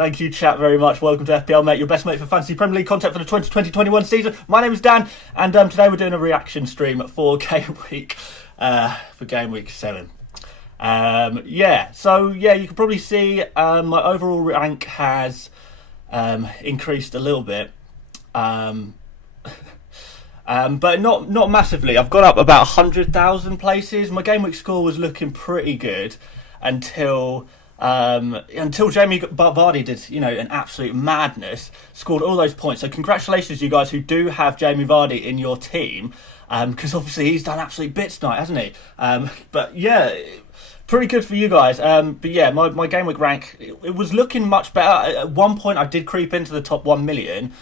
Thank you, chat, very much. Welcome to FPL, mate, your best mate for Fantasy Premier League content for the 2020-21 season. My name is Dan, and today we're doing a reaction stream for Game Week, for Game Week 7. You can probably see my overall rank has increased a little bit. But not massively. I've gone up about 100,000 places. My Game Week score was looking pretty good until Jamie Vardy did, an absolute madness, scored all those points. So congratulations, you guys who do have Jamie Vardy in your team, because obviously he's done absolute bits tonight, hasn't he? Pretty good for you guys. My Game Week rank, it was looking much better. At one point, I did creep into the top 1 million.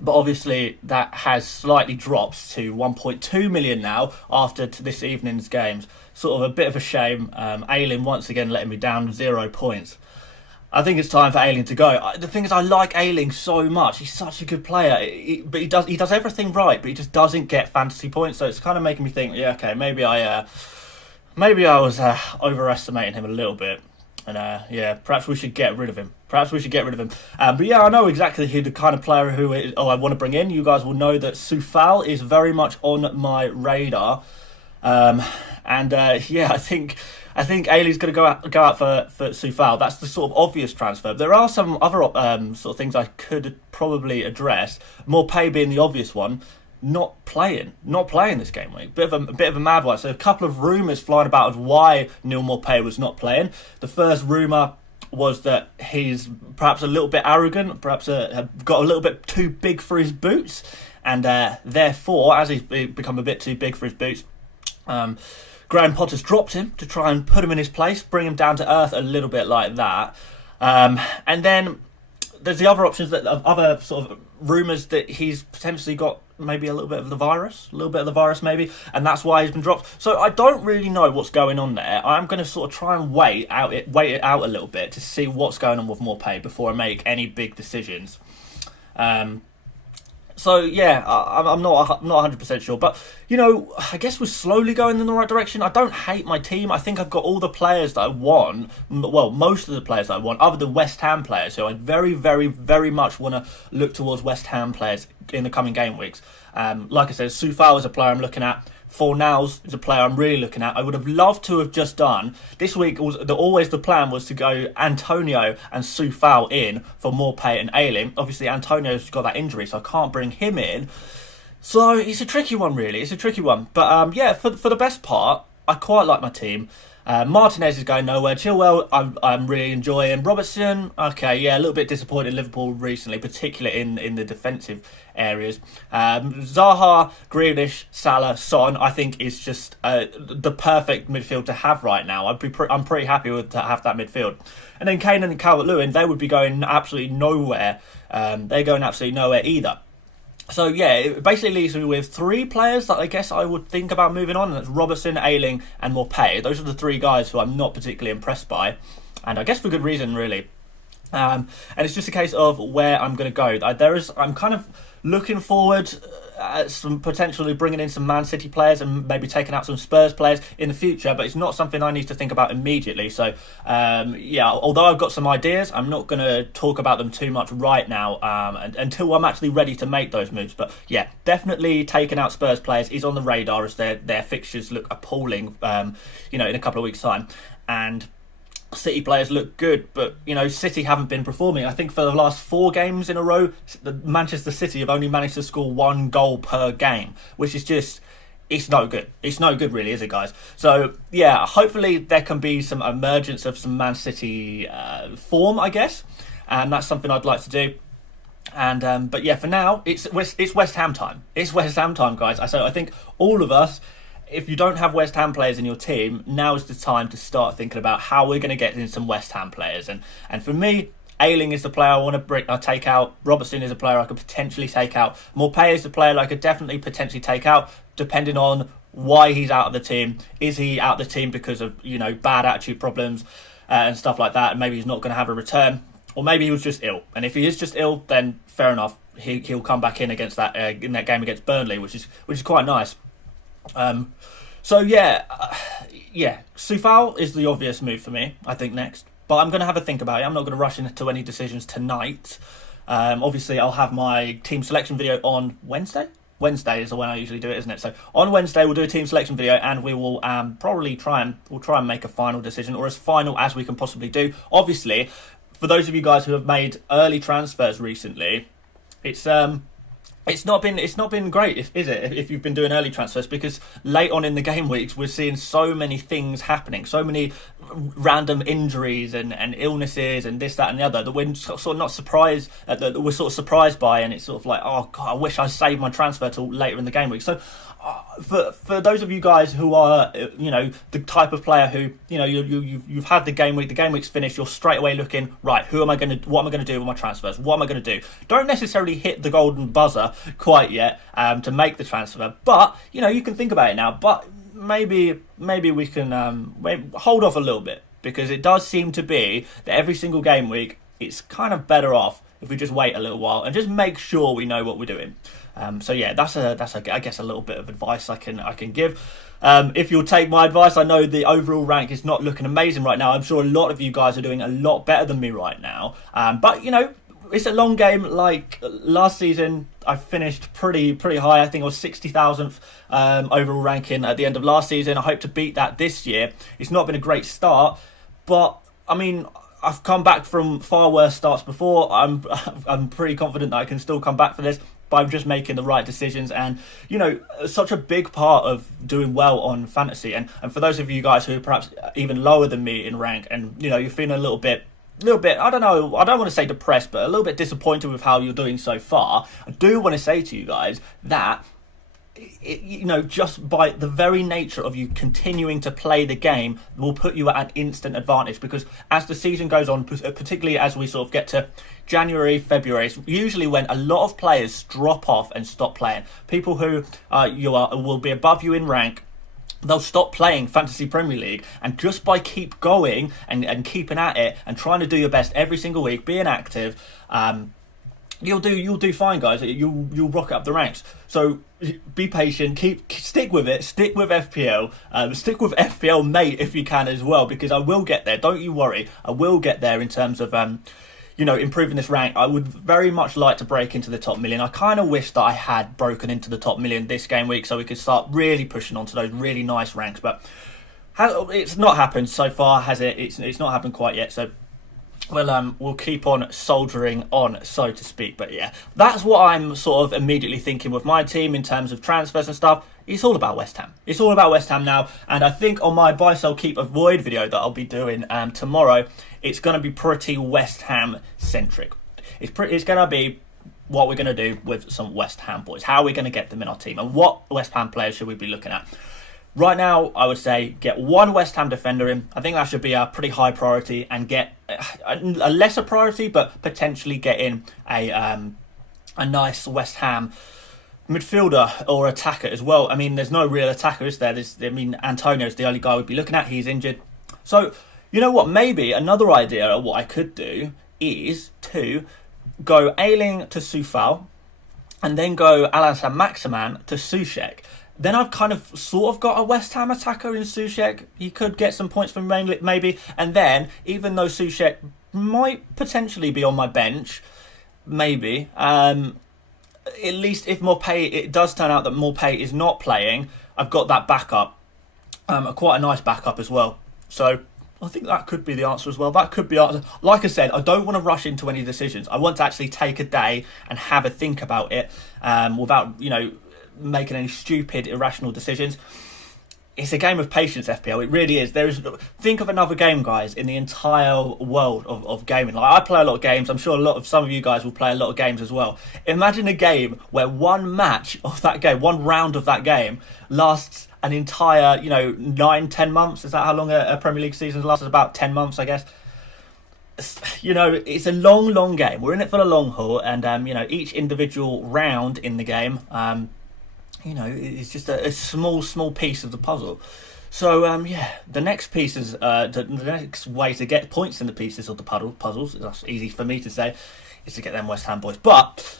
But obviously that has slightly dropped to 1.2 million now after this evening's games. Sort of a bit of a shame. Ayling once again letting me down, 0 points. I think it's time for Ayling to go. The thing is, I like Ayling so much. He's such a good player. But he does everything right, but he just doesn't get fantasy points. So it's kind of making me think, maybe I was overestimating him a little bit. And perhaps we should get rid of him. I know exactly who the kind of player I want to bring in. You guys will know that Soufal is very much on my radar. I think Ailey's going to go out for Soufal. That's the sort of obvious transfer. There are some other sort of things I could probably address. Morpay being the obvious one. Not playing this game week. Bit of a mad one. So a couple of rumours flying about as why Neil Morpay was not playing. The first rumour was that he's perhaps a little bit arrogant, perhaps got a little bit too big for his boots, and therefore, as he's become a bit too big for his boots, Graham Potter's dropped him to try and put him in his place, bring him down to earth a little bit like that. And then there's the other options, that other sort of rumours that he's potentially got maybe a little bit of the virus maybe, and that's why he's been dropped. So I don't really know what's going on there. I'm going to sort of try and wait it out a little bit to see what's going on with Morpay before I make any big decisions. I'm not 100% sure, but I guess we're slowly going in the right direction. I don't hate my team. I think I've got all the players that I want. Well, most of the players that I want, other than West Ham players, who I very, very, very much want to look towards West Ham players in the coming game weeks. Like I said, Soufal is a player I'm looking at. Fornals is a player I'm really looking at. I would have loved to have just done this week. Always the plan was to go Antonio and Soufal in for Morpay and Ayling. Obviously, Antonio's got that injury, so I can't bring him in. So it's a tricky one, really. But for the best part, I quite like my team. Martinez is going nowhere. Chilwell, I'm really enjoying. Robertson, a little bit disappointed in Liverpool recently, particularly in the defensive areas. Zaha, Grealish, Salah, Son, I think is just the perfect midfield to have right now. I'm pretty happy to have that midfield. And then Kane and Calvert-Lewin, they would be going absolutely nowhere. They're going absolutely nowhere either. So it basically leaves me with 3 players that I guess I would think about moving on, and that's Robertson, Ayling and Morpay. Those are the 3 guys who I'm not particularly impressed by, and I guess for good reason, really. And it's just a case of where I'm going to go. I'm kind of looking forward at some potentially bringing in some Man City players and maybe taking out some Spurs players in the future, but it's not something I need to think about immediately. So, although I've got some ideas, I'm not going to talk about them too much right now until I'm actually ready to make those moves. But definitely taking out Spurs players is on the radar as their fixtures look appalling, in a couple of weeks' time. And City players look good, but City haven't been performing. I think for the last 4 games in a row, Manchester City have only managed to score 1 goal per game, which is just, it's no good. It's no good, really, is it, guys? So hopefully there can be some emergence of some Man City form, I guess, and that's something I'd like to do. And for now, it's West Ham time. It's West Ham time, guys. So I think all of us, if you don't have West Ham players in your team, now is the time to start thinking about how we're going to get in some West Ham players. And for me, Ayling is the player I want to take out. Robertson is a player I could potentially take out. Morpay is the player I could definitely potentially take out, depending on why he's out of the team. Is he out of the team because of bad attitude problems and stuff like that, and maybe he's not going to have a return, or maybe he was just ill. And if he is just ill, then fair enough. He'll come back in against that in that game against Burnley, which is quite nice. Soufal is the obvious move for me, I think, next. But I'm going to have a think about it. I'm not going to rush into any decisions tonight. Obviously, I'll have my team selection video on Wednesday. Wednesday is when I usually do it, isn't it? So on Wednesday we'll do a team selection video, and we will probably try and make a final decision, or as final as we can possibly do. Obviously, for those of you guys who have made early transfers recently, it's not been great, is it? If you've been doing early transfers, because late on in the game weeks we're seeing so many things happening, so many random injuries and illnesses and this, that, and the other, that we're sort of not surprised that we're sort of surprised by, and it's sort of like, oh God, I wish I saved my transfer till later in the game week. So for those of you guys who are the type of player who you've had the game week's finished, you're straight away looking, right, what am I going to do with my transfers? What am I going to do? Don't necessarily hit the golden buzzer quite yet to make the transfer, but you can think about it now. But maybe we can hold off a little bit, because it does seem to be that every single game week it's kind of better off if we just wait a little while and just make sure we know what we're doing. So yeah, that's I guess a little bit of advice I can give. If you'll take my advice, I know the overall rank is not looking amazing right now. I'm sure a lot of you guys are doing a lot better than me right now. But it's a long game. Like last season, I finished pretty high. I think I was 60,000th overall ranking at the end of last season. I hope to beat that this year. It's not been a great start, but I mean, I've come back from far worse starts before. I'm pretty confident that I can still come back for this by just making the right decisions. And such a big part of doing well on fantasy, and for those of you guys who are perhaps even lower than me in rank, and you're feeling a little bit, I don't know, I don't want to say depressed, but a little bit disappointed with how you're doing so far, I do want to say to you guys that just by the very nature of you continuing to play the game will put you at an instant advantage, because as the season goes on, particularly as we sort of get to January, February, it's usually when a lot of players drop off and stop playing. People who will be above you in rank, they'll stop playing Fantasy Premier League, and just by keep going and keeping at it and trying to do your best every single week, being active, you'll do fine, guys. You'll rock up the ranks. So be patient, stick with it, stick with FPL, stick with FPL Mate if you can as well, because I will get there. Don't you worry, I will get there in terms of improving this rank. I would very much like to break into the top million. I kind of wish that I had broken into the top million this game week, so we could start really pushing onto those really nice ranks. But it's not happened so far, has it? It's not happened quite yet. So we'll keep on soldiering on, so to speak. But yeah, that's what I'm sort of immediately thinking with my team in terms of transfers and stuff. It's all about West Ham. It's all about West Ham now. And I think on my buy, sell, keep, avoid video that I'll be doing tomorrow, it's going to be pretty West Ham centric. It's going to be what we're going to do with some West Ham boys. How are we going to get them in our team? And what West Ham players should we be looking at? Right now, I would say get one West Ham defender in. I think that should be a pretty high priority, and get a lesser priority, but potentially get in a nice West Ham midfielder or attacker as well. I mean, there's no real attacker, is there? Antonio's the only guy we'd be looking at. He's injured. So, you know what? Maybe another idea of what I could do is to go Ailing to Soufal, and then go Alassane Maximin to Soucek. Then I've kind of sort of got a West Ham attacker in Soucek. He could get some points from maybe. And then, even though Soucek might potentially be on my bench, maybe, at least if it does turn out that Morpay is not playing, I've got that backup. Quite a nice backup as well. So I think that could be the answer as well. That could be answer. Like I said, I don't want to rush into any decisions. I want to actually take a day and have a think about it without, making any stupid, irrational decisions. It's a game of patience, FPL. It really is. Think of another game, guys, in the entire world of gaming. Like, I play a lot of games. I'm sure some of you guys will play a lot of games as well. Imagine a game where one match of that game, one round of that game, lasts an entire, 9-10 months. Is that how long a Premier League season lasts? About 10 months, I guess. It's a long game. We're in it for the long haul, and each individual round in the game, it's just a small piece of the puzzle. So, the next pieces, the next way to get points in the pieces of the puzzles, that's easy for me to say, is to get them West Ham boys. But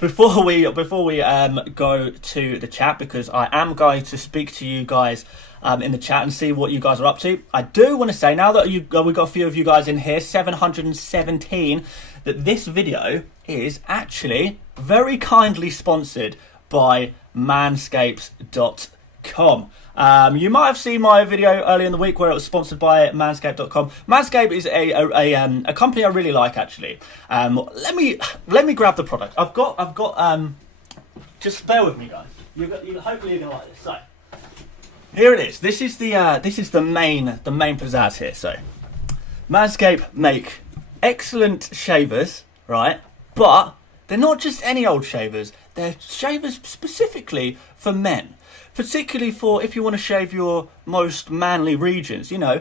Before we go to the chat, because I am going to speak to you guys in the chat and see what you guys are up to. I do want to say, now that we've got a few of you guys in here, 717, that this video is actually very kindly sponsored by Manscaped.com. You might have seen my video earlier in the week where it was sponsored by Manscaped.com. Manscaped is a company I really like, actually. Let me grab the product. I've got just bear with me, guys. Hopefully you're gonna like this. So here it is. This is the main pizzazz here. So Manscaped make excellent shavers, right? But they're not just any old shavers. They're shavers specifically for men. Particularly for if you want to shave your most manly regions, you know,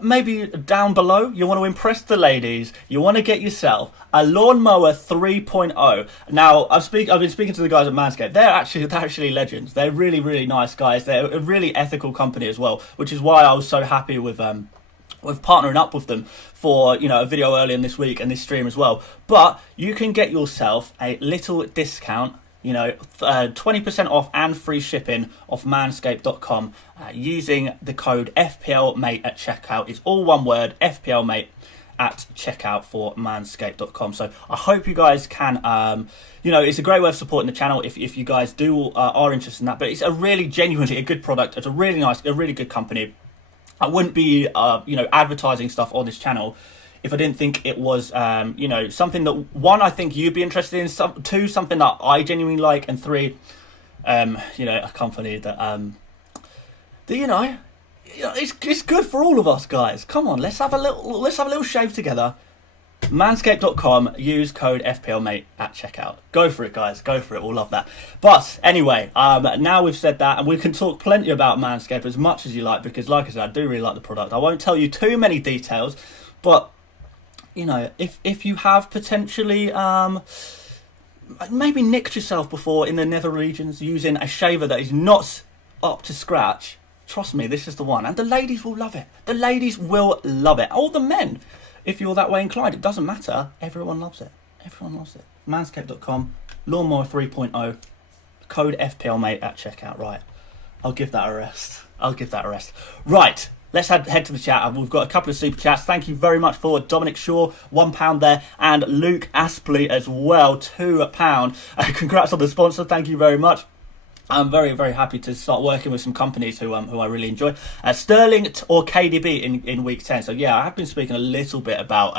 maybe down below, you want to impress the ladies, you want to get yourself a lawnmower 3.0. Now, I've been speaking to the guys at Manscaped. They're actually legends. They're really, really nice guys. They're a really ethical company as well, which is why I was so happy with partnering up with them for, you know, a video earlier in this week and this stream as well. But you can get yourself a little discount, you know, 20% off and free shipping off manscaped.com using the code FPLMate at checkout. It's all one word, FPLMate at checkout for manscaped.com. So I hope you guys can, you know, it's a great way of supporting the channel if you guys are interested in that. But it's genuinely a good product. It's a really good company. I wouldn't be, you know, advertising stuff on this channel if I didn't think it was, you know, something that, one, I think you'd be interested in, two, something that I genuinely like, and three, you know, a company that you know, it's good for all of us, guys. Come on, let's have a little shave together. Manscaped.com, use code FPLMate at checkout. Go for it, guys. Go for it. We'll love that. But anyway, now we've said that, and we can talk plenty about Manscaped as much as you like, because, like I said, I do really like the product. I won't tell you too many details, but you know, if you have potentially maybe nicked yourself before in the nether regions using a shaver that is not up to scratch, trust me, this is the one. And the ladies will love it. The ladies will love it. All the men, if you're that way inclined, it doesn't matter. Everyone loves it. Everyone loves it. Manscaped.com, lawnmower 3.0, code FPLMate at checkout. Right, I'll give that a rest. Right. Let's head to the chat. We've got a couple of super chats. Thank you very much for Dominic Shaw, £1 there, and Luke Aspley as well, £2. Congrats on the sponsor. Thank you very much. I'm very, very happy to start working with some companies who I really enjoy. Sterling or KDB in week 10. So yeah, I have been speaking a little bit about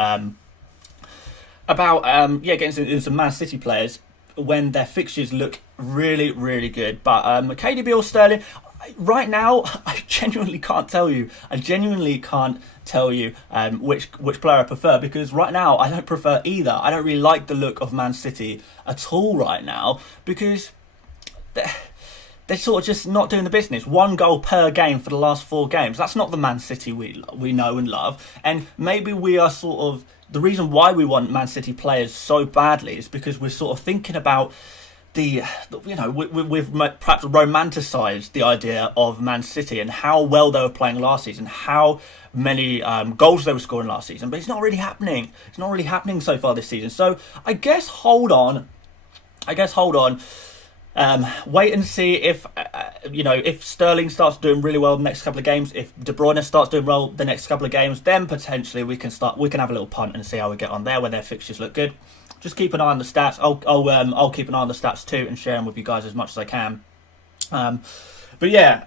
getting into some Man City players when their fixtures look really, really good. But KDB or Sterling, right now, I genuinely can't tell you. Which player I prefer, because right now I don't prefer either. I don't really like the look of Man City at all right now, because they're sort of just not doing the business. 1 goal per game for the last 4 games. That's not the Man City we know and love. And maybe we are sort of, the reason why we want Man City players so badly is because we're sort of thinking about we've perhaps romanticised the idea of Man City and how well they were playing last season, how many goals they were scoring last season, but it's not really happening. It's not really happening so far this season. So I guess hold on. Wait and see if if Sterling starts doing really well the next couple of games, if De Bruyne starts doing well the next couple of games, then potentially we can have a little punt and see how we get on there, where their fixtures look good. Just keep an eye on the stats. I'll keep an eye on the stats too and share them with you guys as much as I can. But yeah,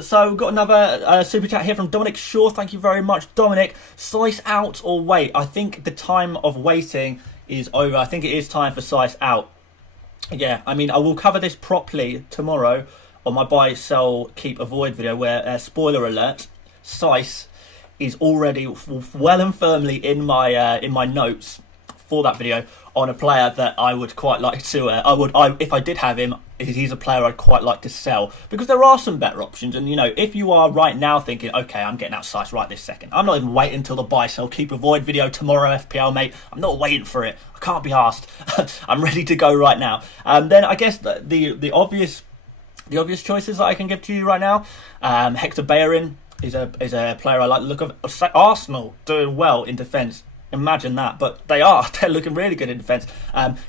so we've got another super chat here from Dominic Shaw. Thank you very much, Dominic. Size out or wait? I think the time of waiting is over. I think it is time for size out. Yeah, I mean, I will cover this properly tomorrow on my buy, sell, keep, avoid video, where, spoiler alert, Sice is already well and firmly in my notes for that video on a player that I would quite like to, if I did have him, he's a player I'd quite like to sell, because there are some better options. And, you know, if you are right now thinking, okay, I'm getting out Sice right this second, I'm not even waiting until the buy, sell, keep, avoid video tomorrow, FPL, mate. I'm not waiting for it. I can't be arsed. I'm ready to go right now. Then I guess the obvious choices that I can give to you right now, Hector Bellerin is a player I like the look of. Arsenal doing well in defence. Imagine that, but they are. They're looking really good in defence.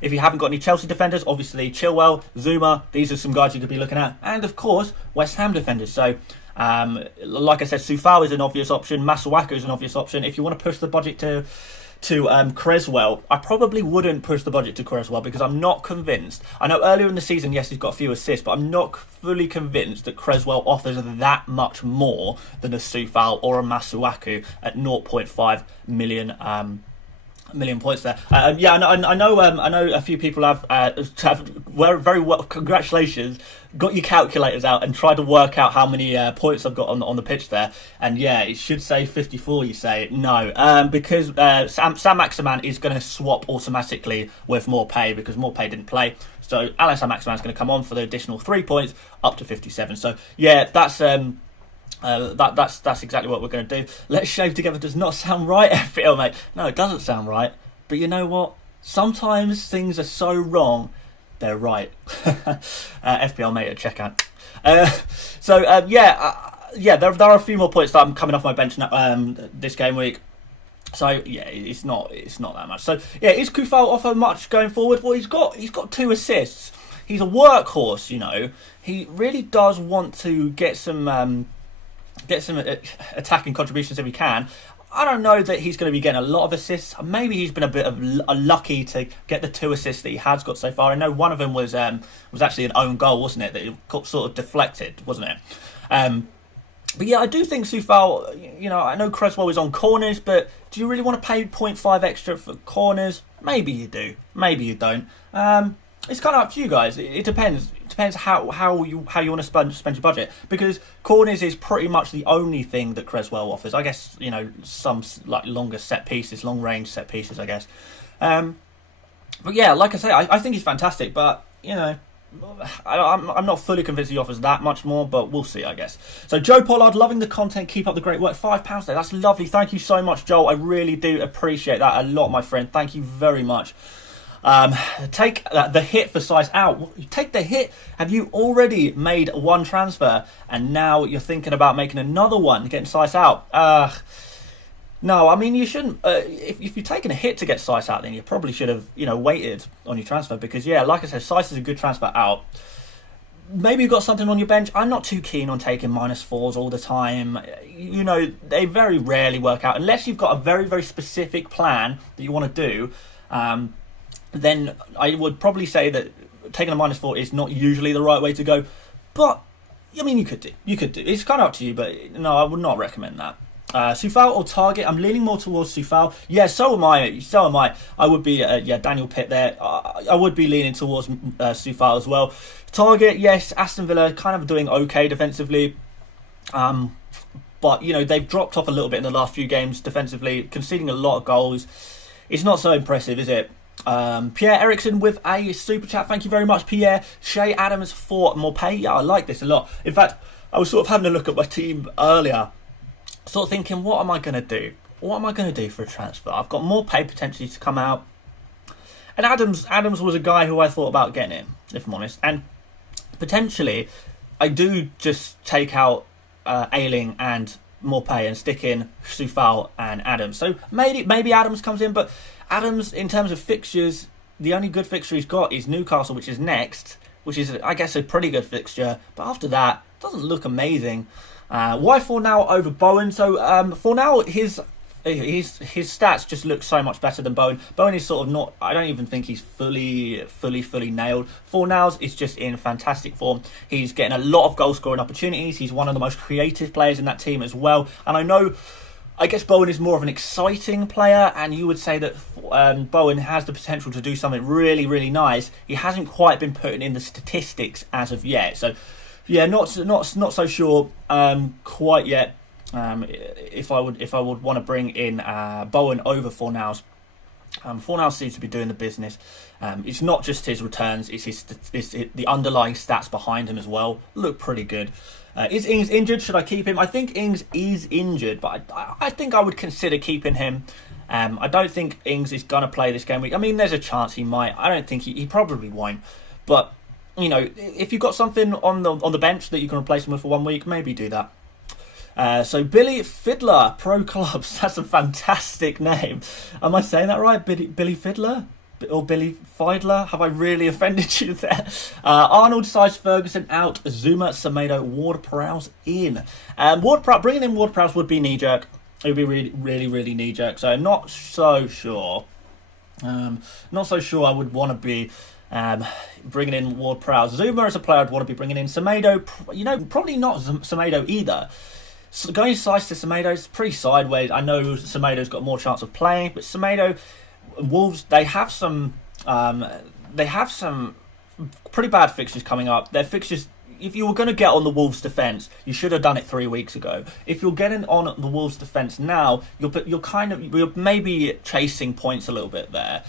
If you haven't got any Chelsea defenders, obviously Chilwell, Zuma, these are some guys you could be looking at. And of course, West Ham defenders. So, like I said, Soufal is an obvious option. Masuaku is an obvious option. If you want to push the budget to Creswell, I probably wouldn't push the budget to Creswell because I'm not convinced. I know earlier in the season, yes, he's got a few assists, but I'm not fully convinced that Creswell offers that much more than a Soufal or a Masuaku at 0.5 million points there. I know a few people have very well. Congratulations, got your calculators out and tried to work out how many points I've got on the pitch there. And yeah, it should say 54. You say no, because Saint-Maximin is going to swap automatically with Morpay because Morpay didn't play. So Alain Saint-Maximin is going to come on for the additional 3 points up to 57. So yeah, that's exactly what we're going to do. Let's shave together does not sound right, FPL, mate. No, it doesn't sound right. But you know what? Sometimes things are so wrong, they're right. FPL, mate, at checkout. There are a few more points that I'm coming off my bench this game week. So yeah, it's not that much. So yeah, is Kufal offer much going forward? Well, he's got 2 assists. He's a workhorse, you know. He really does want to get some attacking contributions if he can. I don't know that he's going to be getting a lot of assists. Maybe he's been a bit of lucky to get the 2 assists that he has got so far. I know one of them was actually an own goal, wasn't it? That it got sort of deflected, wasn't it? But yeah, I do think Soufal, you know, I know Creswell is on corners, but do you really want to pay 0.5 extra for corners? Maybe you do. Maybe you don't. It's kind of up to you guys. It depends. It depends how you want to spend your budget, because corners is pretty much the only thing that Creswell offers. I guess, you know, some like longer set pieces, long range set pieces, I guess. But yeah, like I say, I think he's fantastic. But you know, I'm not fully convinced he offers that much more, but we'll see, I guess. So Joe Pollard, loving the content, keep up the great work. £5 there, that's lovely. Thank you so much, Joel. I really do appreciate that a lot, my friend. Thank you very much. Take the hit for size out. Take the hit. Have you already made one transfer and now you're thinking about making another one, getting size out? No, I mean, you shouldn't. If you're taking a hit to get size out, then you probably should have, you know, waited on your transfer, because yeah, like I said, size is a good transfer out. Maybe you've got something on your bench. I'm not too keen on taking -4s all the time. You know, they very rarely work out unless you've got a very, very specific plan that you want to do. Then I would probably say that taking a -4 is not usually the right way to go. But, I mean, you could do. It's kind of up to you, but no, I would not recommend that. Soufal or Target? I'm leaning more towards Soufal. Yeah, so am I. I would be, Daniel Pitt there. I would be leaning towards Soufal as well. Target, yes, Aston Villa kind of doing okay defensively. But, you know, they've dropped off a little bit in the last few games defensively, conceding a lot of goals. It's not so impressive, is it? Pierre Eriksson with a super chat. Thank you very much, Pierre. Shea Adams for Morpay. Yeah, I like this a lot. In fact, I was sort of having a look at my team earlier, sort of thinking, what am I going to do? What am I going to do for a transfer? I've got Morpay potentially to come out, and Adams was a guy who I thought about getting in, if I'm honest. And potentially, I do just take out Ayling and Morpay and stick in Soufal and Adams. So maybe Adams comes in, but Adams, in terms of fixtures, the only good fixture he's got is Newcastle, which is next, which is, I guess, a pretty good fixture. But after that, it doesn't look amazing. Why Fornal over Bowen? So Fornal, his stats just look so much better than Bowen. Bowen is sort of not. I don't even think he's fully nailed. Fornal's is just in fantastic form. He's getting a lot of goal scoring opportunities. He's one of the most creative players in that team as well. And I guess Bowen is more of an exciting player, and you would say that Bowen has the potential to do something really, really nice. He hasn't quite been put in the statistics as of yet. So, yeah, not so sure quite yet. If I would want to bring in Bowen over Fornals. Fornals seems to be doing the business. It's not just his returns; it's the underlying stats behind him as well. Look pretty good. Is Ings injured? Should I keep him? I think Ings is injured, but I think I would consider keeping him. I don't think Ings is going to play this game week. I mean, there's a chance he might. I don't think he probably won't. But, you know, if you've got something on the bench that you can replace him with for 1 week, maybe do that. So Billy Fiddler, Pro Clubs, that's a fantastic name. Am I saying that right? Billy Fiddler? Or Billy Fiedler? Have I really offended you there? Arnold, Size, Ferguson out. Zuma, Semedo, Ward-Prowse in. Bringing in Ward-Prowse would be knee-jerk. It would be really, really, really knee-jerk. So not so sure. Not so sure I would want to be bringing in Ward-Prowse. Zuma is a player I'd want to be bringing in. Semedo, probably not Semedo either. So going Size to Semedo is pretty sideways. I know Semedo's got more chance of playing, but Semedo, Wolves, they have some pretty bad fixtures coming up. Their fixtures, if you were going to get on the Wolves' defence, you should have done it 3 weeks ago. If you're getting on the Wolves' defence now, you're maybe chasing points a little bit there.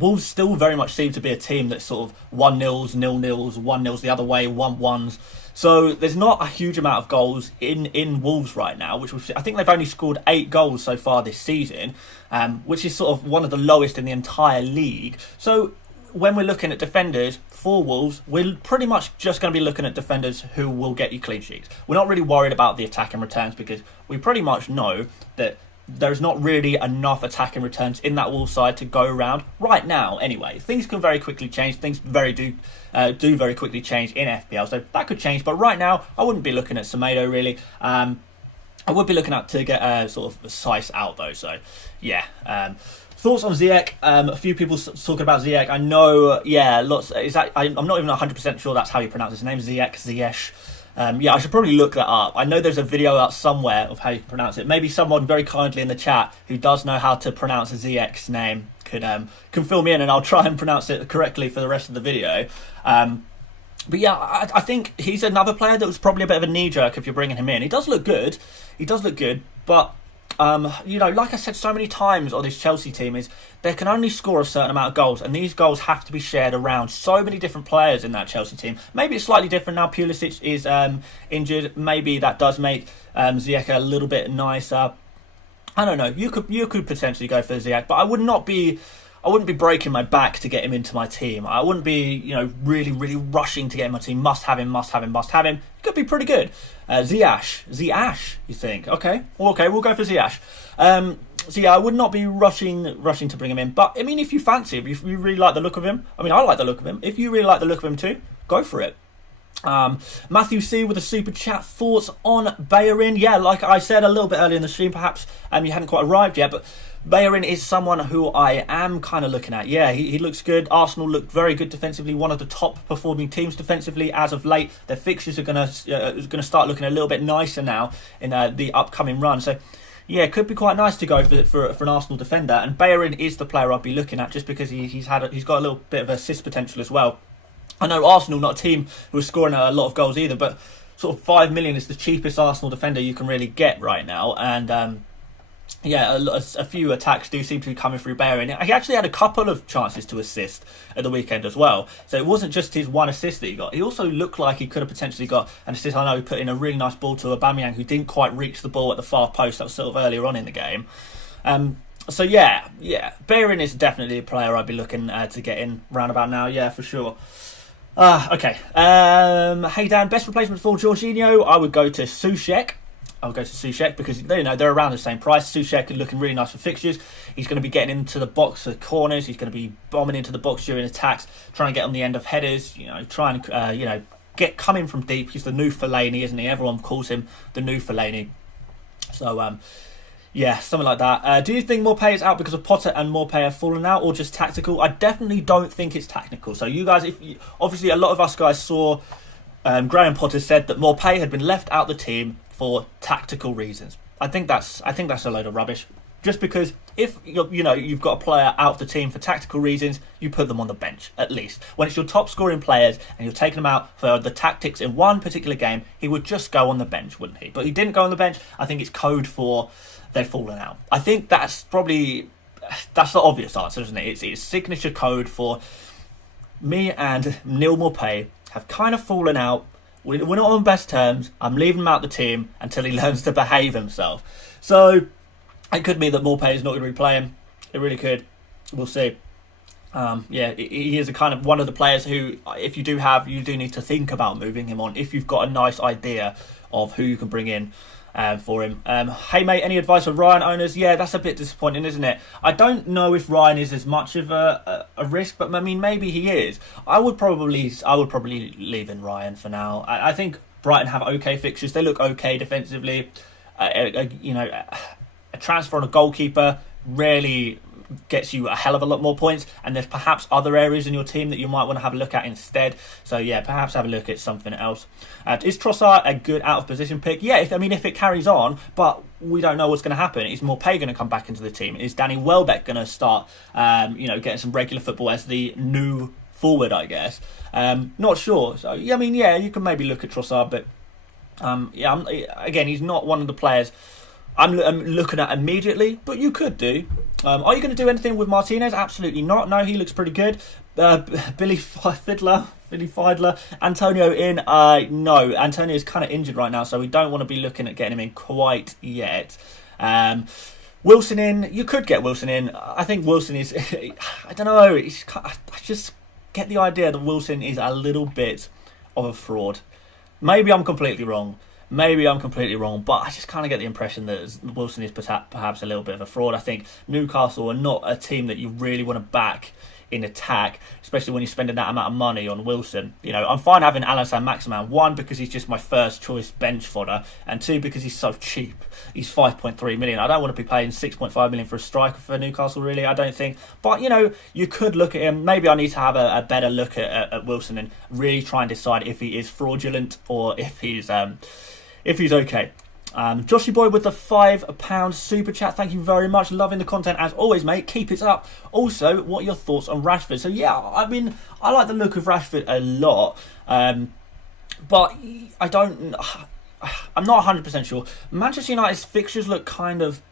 Wolves still very much seem to be a team that's sort of 1-0s, 0-0s, 1-0s the other way, 1-1s. So there's not a huge amount of goals in Wolves right now, which I think they've only scored 8 goals so far this season, which is sort of one of the lowest in the entire league. So when we're looking at defenders for Wolves, we're pretty much just going to be looking at defenders who will get you clean sheets. We're not really worried about the attacking returns because we pretty much know that there's not really enough attacking returns in that Wolves side to go around right now anyway. Things can very quickly change. Things do very quickly change in FPL, so that could change. But right now, I wouldn't be looking at Semedo really. I would be looking at to get sort of Sice out though. So yeah. Thoughts on Ziyech? A few people talking about Ziyech. I know, lots. I'm not even 100% sure that's how you pronounce his name. Ziyech. I should probably look that up. I know there's a video out somewhere of how you pronounce it. Maybe someone very kindly in the chat who does know how to pronounce Ziyech's name can fill me in, and I'll try and pronounce it correctly for the rest of the video. But yeah, I think he's another player that was probably a bit of a knee-jerk if you're bringing him in. He does look good, but like I said so many times on this Chelsea team, is they can only score a certain amount of goals, and these goals have to be shared around so many different players in that Chelsea team. Maybe it's slightly different now. Pulisic is injured. Maybe that does make Ziyech a little bit nicer. I don't know. You could potentially go for Ziyech, but I wouldn't be breaking my back to get him into my team. I wouldn't be, really, really rushing to get him in my team. Must have him. He could be pretty good. Ziyech, you think? Okay, we'll go for Ziyech. So yeah, I would not be rushing to bring him in. But I mean, if you fancy him, if you really like the look of him, I mean, I like the look of him. If you really like the look of him too, go for it. Matthew C with a super chat. Thoughts on Bellerin? Yeah, like I said a little bit earlier in the stream, perhaps you hadn't quite arrived yet, but Bellerin is someone who I am kind of looking at. Yeah, he looks good. Arsenal looked very good defensively, one of the top performing teams defensively as of late. Their fixtures are going to start looking a little bit nicer now in the upcoming run. So yeah, it could be quite nice to go for an Arsenal defender, and Bellerin is the player I'd be looking at just because he's got a little bit of assist potential as well. I know Arsenal, not a team who are scoring a lot of goals either, but sort of 5 million is the cheapest Arsenal defender you can really get right now, and a few attacks do seem to be coming through Bellerin. He actually had a couple of chances to assist at the weekend as well. So it wasn't just his one assist that he got. He also looked like he could have potentially got an assist. I know he put in a really nice ball to Aubameyang, who didn't quite reach the ball at the far post. That was sort of earlier on in the game. So yeah, Bellerin is definitely a player I'd be looking to get in round about now. Yeah, for sure. Okay. Hey Dan, best replacement for Georginio? I would go to Soucek. Because they're around the same price. Soucek is looking really nice for fixtures. He's going to be getting into the box for corners. He's going to be bombing into the box during attacks, trying to get on the end of headers. Get coming from deep. He's the new Fellaini, isn't he? Everyone calls him the new Fellaini. So something like that. Do you think Maupay is out because of Potter and Maupay have fallen out, or just tactical? I definitely don't think it's tactical. So you guys, obviously a lot of us guys saw Graham Potter said that Maupay had been left out the team for tactical reasons. I think that's a load of rubbish. Just because if you've got a player out of the team for tactical reasons, you put them on the bench at least. When it's your top scoring players and you're taking them out for the tactics in one particular game, he would just go on the bench, wouldn't he? But he didn't go on the bench. I think it's code for they've fallen out. I think that's the obvious answer, isn't it? It's signature code for me and Neil Maupay have kind of fallen out. We're not on best terms. I'm leaving him out the team until he learns to behave himself. So it could mean that Maupay is not going to be playing. It really could. We'll see. He is a kind of one of the players who, if you do need to think about moving him on, if you've got a nice idea of who you can bring in for him. Hey mate, any advice for Ryan owners? Yeah, that's a bit disappointing, isn't it? I don't know if Ryan is as much of a risk, but I mean maybe he is. I would probably leave in Ryan for now. I think Brighton have okay fixtures. They look okay defensively. A transfer on a goalkeeper rarely gets you a hell of a lot more points, and there's perhaps other areas in your team that you might want to have a look at instead. So yeah, perhaps have a look at something else. Is Trossard a good out of position pick? Yeah, if it carries on, but we don't know what's going to happen. Is Morpay going to come back into the team? Is Danny Welbeck going to start getting some regular football as the new forward, I guess? Not sure. So yeah, you can maybe look at Trossard, but again, he's not one of the players I'm looking at immediately, but you could do. Are you going to do anything with Martinez? Absolutely not. No, he looks pretty good. Billy Fiedler, Antonio in? No, Antonio is kind of injured right now, so we don't want to be looking at getting him in quite yet. Wilson in? You could get Wilson in. I think Wilson is... I don't know. I just get the idea that Wilson is a little bit of a fraud. Maybe I'm completely wrong, but I just kind of get the impression that Wilson is perhaps a little bit of a fraud. I think Newcastle are not a team that you really want to back in attack, especially when you're spending that amount of money on Wilson. I'm fine having Alain Saint-Maximin, one, because he's just my first choice bench fodder, and two, because he's so cheap. He's 5.3 million. I don't want to be paying 6.5 million for a striker for Newcastle, really, I don't think. But, you could look at him. Maybe I need to have a better look at Wilson and really try and decide if he is fraudulent or if he's okay. Joshy Boy with the £5 super chat. Thank you very much. Loving the content as always, mate. Keep it up. Also, what are your thoughts on Rashford? So yeah, I like the look of Rashford a lot, but I'm not 100% sure. Manchester United's fixtures look kind of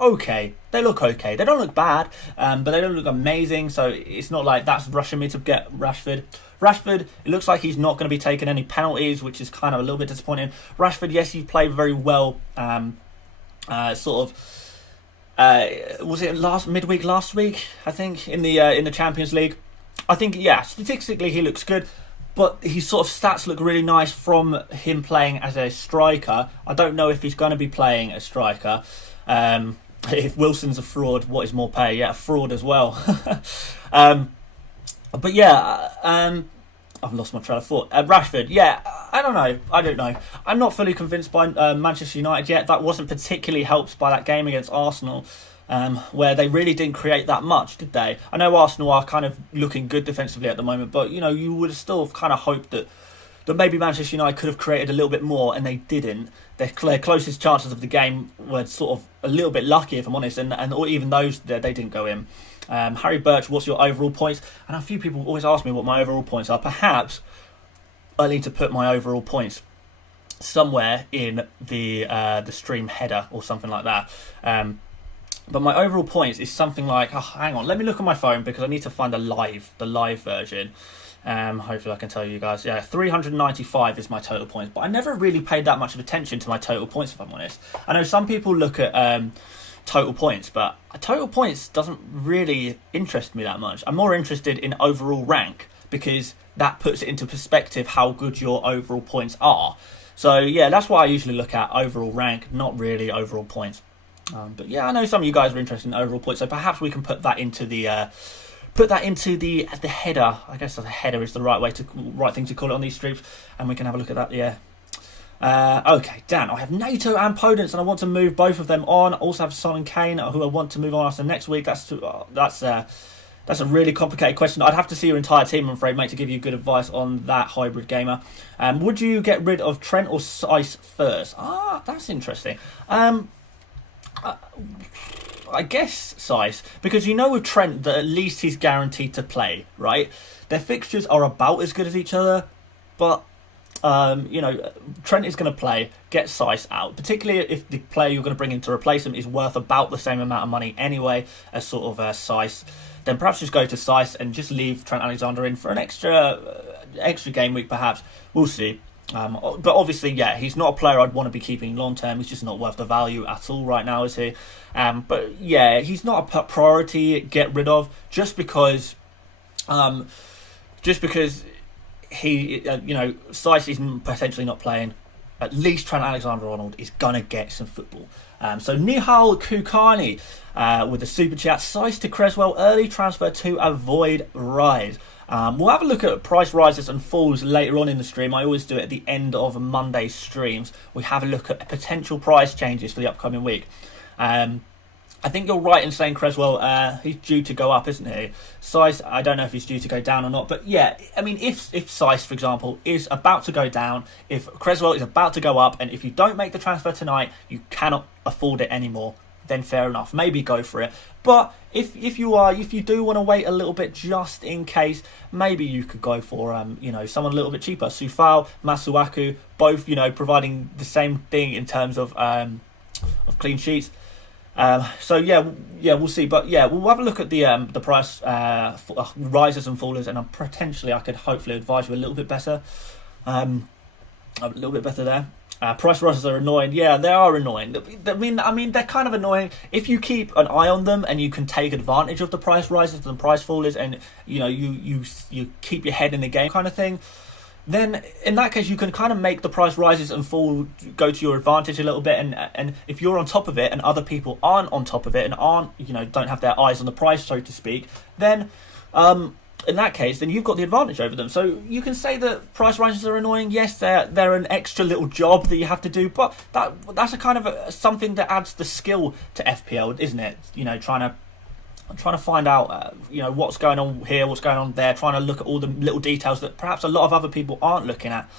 okay. They look okay. They don't look bad, but they don't look amazing. So it's not like that's rushing me to get Rashford. Rashford, it looks like he's not going to be taking any penalties, which is kind of a little bit disappointing. Rashford, yes, he played very well. Was it midweek last week? I think in the Champions League. I think statistically he looks good, but his sort of stats look really nice from him playing as a striker. I don't know if he's going to be playing a striker. If Wilson's a fraud, what is Morpay? Yeah, a fraud as well. But yeah, I've lost my train of thought. Rashford, yeah, I don't know. I'm not fully convinced by Manchester United yet. That wasn't particularly helped by that game against Arsenal, where they really didn't create that much, did they? I know Arsenal are kind of looking good defensively at the moment, but you would have still kind of hoped that maybe Manchester United could have created a little bit more, and they didn't. Their closest chances of the game were sort of a little bit lucky, if I'm honest, and even those, they didn't go in. Harry Birch, what's your overall points? And a few people always ask me what my overall points are. Perhaps I need to put my overall points somewhere in the stream header or something like that. But my overall points is something like... Oh, hang on, let me look on my phone because I need to find the live version. Hopefully I can tell you guys. Yeah, 395 is my total points. But I never really paid that much of attention to my total points, if I'm honest. I know some people look at... total points, but total points doesn't really interest me that much. I'm more interested in overall rank because that puts it into perspective how good your overall points are. So yeah, that's what I usually look at, overall rank, not really overall points. But yeah, I know some of you guys are interested in overall points, so perhaps we can put that into the header. I guess the header is the right thing to call it on these streams, and we can have a look at that. Yeah. Okay, Dan, I have NATO and Podence, and I want to move both of them on. I also have Son and Kane, who I want to move on after next week. That's a really complicated question. I'd have to see your entire team, I'm afraid, mate, to give you good advice on that, hybrid gamer. Would you get rid of Trent or Sice first? That's interesting. I guess Sice, because with Trent that at least he's guaranteed to play, right? Their fixtures are about as good as each other, but Trent is going to play, get Sice out, particularly if the player you're going to bring in to replace him is worth about the same amount of money anyway as sort of Sice. Then perhaps just go to Sice and just leave Trent Alexander in for an extra game week, perhaps. We'll see. But obviously, yeah, he's not a player I'd want to be keeping long term. He's just not worth the value at all right now, is he? But yeah, he's not a priority get rid of just because he, Sice is potentially not playing. at least Trent Alexander-Arnold is going to get some football. So Nihal Kukani with the super chat. Size to Creswell, early transfer to avoid rise. We'll have a look at price rises and falls later on in the stream. I always do it at the end of Monday's streams. We have a look at potential price changes for the upcoming week. I think you're right in saying Creswell, he's due to go up, isn't he? Size, I don't know if he's due to go down or not. But yeah, I mean, if Size, for example, is about to go down, if Creswell is about to go up, and if you don't make the transfer tonight, you cannot afford it anymore, then fair enough. Maybe go for it. But if you do want to wait a little bit just in case, maybe you could go for someone a little bit cheaper. Sufal, Masuaku, both providing the same thing in terms of clean sheets. So we'll see. But yeah, we'll have a look at the price rises and fallers, and I could hopefully advise you a little bit better. A little bit better there. Price rises are annoying. Yeah, they are annoying. I mean, they're kind of annoying if you keep an eye on them and you can take advantage of the price rises and price fallers, and you keep your head in the game, kind of thing. Then in that case, you can kind of make the price rises and fall go to your advantage a little bit, and if you're on top of it and other people aren't on top of it and don't have their eyes on the price, so to speak, then in that case, then you've got the advantage over them. So you can say that price rises are annoying. Yes, they're an extra little job that you have to do, but that's a kind of something that adds the skill to FPL, isn't it? Trying to find out, what's going on here, what's going on there, trying to look at all the little details that perhaps a lot of other people aren't looking at.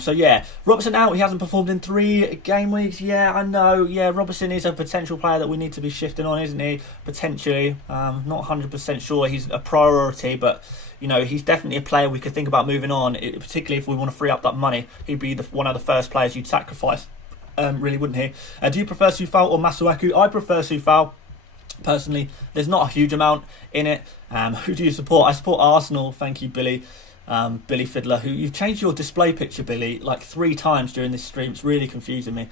So yeah, Robertson out. He hasn't performed in 3 game weeks. Yeah, I know. Yeah, Robertson is a potential player that we need to be shifting on, isn't he? Potentially. Not 100% sure he's a priority, but he's definitely a player we could think about moving on, particularly if we want to free up that money. He'd be one of the first players you'd sacrifice, really, wouldn't he? Do you prefer Sufal or Masuaku? I prefer Sufal. Personally, there's not a huge amount in it. Who do you support? I support Arsenal. Thank you, Billy. Billy Fiddler, who you've changed your display picture, Billy, like 3 times during this stream. It's really confusing me.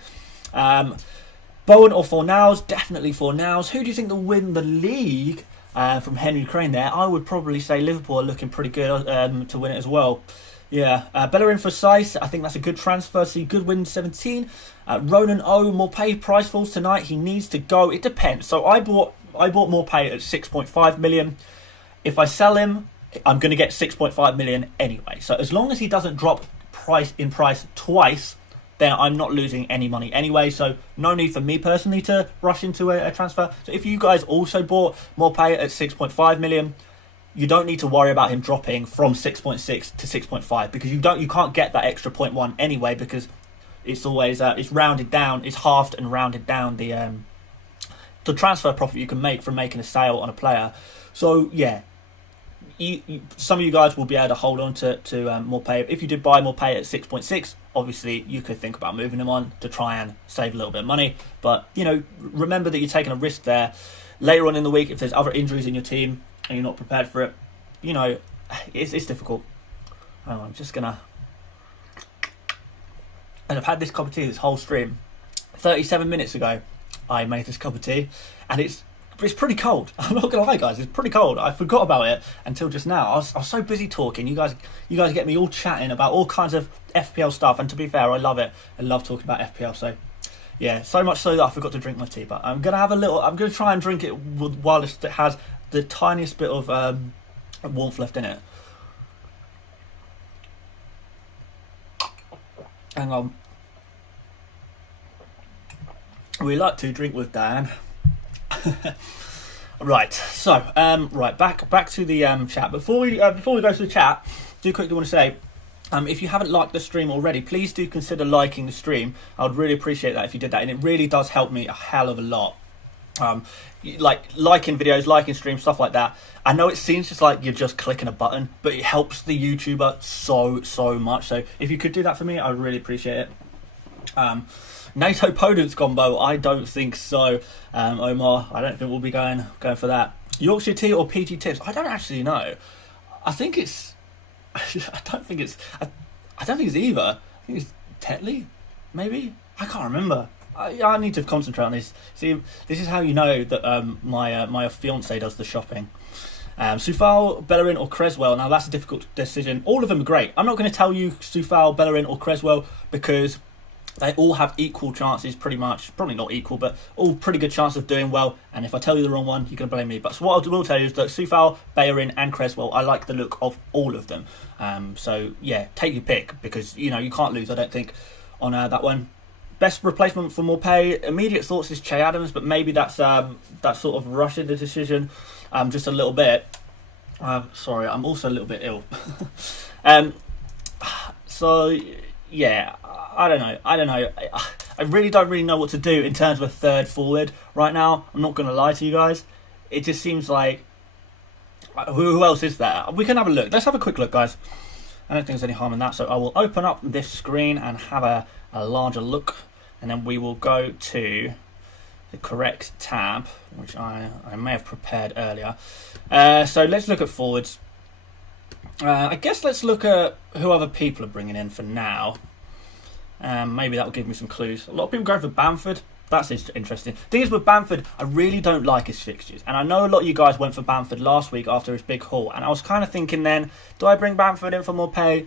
Bowen or Fornals? Definitely Fornals. Who do you think will win the league? From Henry Crane there. I would probably say Liverpool are looking pretty good to win it as well. Yeah, Bellerin for Sice. I think that's a good transfer. See, good win 17. Ronan O, Morpay price falls tonight. He needs to go. It depends. So I bought Morpay at 6.5 million. If I sell him, I'm going to get 6.5 million anyway. So as long as he doesn't drop price twice, then I'm not losing any money anyway. So no need for me personally to rush into a transfer. So if you guys also bought Morpay at 6.5 million, you don't need to worry about him dropping from 6.6 to 6.5 because you can't get that extra 0.1 anyway, because it's always it's rounded down, it's halved and rounded down the transfer profit you can make from making a sale on a player. So yeah, some of you guys will be able to hold on to Morpay. If you did buy Morpay at 6.6, obviously you could think about moving him on to try and save a little bit of money. But remember that you're taking a risk there. Later on in the week, if there's other injuries in your team and you're not prepared for it, it's difficult. I'm just gonna, and I've had this cup of tea this whole stream. 37 minutes ago, I made this cup of tea, and it's pretty cold. I'm not gonna lie, guys, it's pretty cold. I forgot about it until just now. I was so busy talking. You guys get me all chatting about all kinds of FPL stuff, and to be fair, I love it. I love talking about FPL. So yeah, so much so that I forgot to drink my tea. But I'm gonna try and drink it while it has the tiniest bit of warmth left in it. Hang on. We like to drink with Dan. Right. So, back to the chat. Before we go to the chat, do quickly want to say, if you haven't liked the stream already, please do consider liking the stream. I would really appreciate that if you did that, and it really does help me a hell of a lot. Like liking videos, liking streams, stuff like that. I know it seems just like you're just clicking a button, but it helps the YouTuber so much. So if you could do that for me, I would really appreciate it. NATO Podence combo, I don't think so. Omar, I don't think we'll be going for that. Yorkshire tea or PG tips? I don't actually know. I think it's I don't think it's either. I think it's Tetley, maybe. I can't remember. I need to concentrate on this. See, this is how you know that my fiance does the shopping. Sufal, Bellerin or Creswell? Now that's a difficult decision. All of them are great. I'm not going to tell you Sufal, Bellerin or Creswell because They all have equal chances, pretty much. Probably not equal, but all pretty good chances of doing well. And if I tell you the wrong one, you're going to blame me. But so what I will tell you is that Soufal, Bellerin and Creswell, I like the look of all of them. So, yeah, take your pick, because, you can't lose, I don't think, on that one. Best replacement for Morpay, immediate thoughts is Che Adams, but maybe that's sort of rushing the decision just a little bit. Sorry, I'm also a little bit ill. So, yeah, I don't know. I really don't know what to do in terms of a third forward right now. I'm not going to lie to you guys. It just seems like... Who else is there? We can have a look. Let's have a quick look, guys. I don't think there's any harm in that. So I will open up this screen and have a larger look. And then we will go to the correct tab, which I may have prepared earlier. So let's look at forwards. I guess let's look at who other people are bringing in for now. Maybe that will give me some clues. A lot of people go for Bamford. That's interesting. Thing is, with Bamford, I really don't like his fixtures. And I know a lot of you guys went for Bamford last week after his big haul. And I was kind of thinking then, do I bring Bamford in for more pay?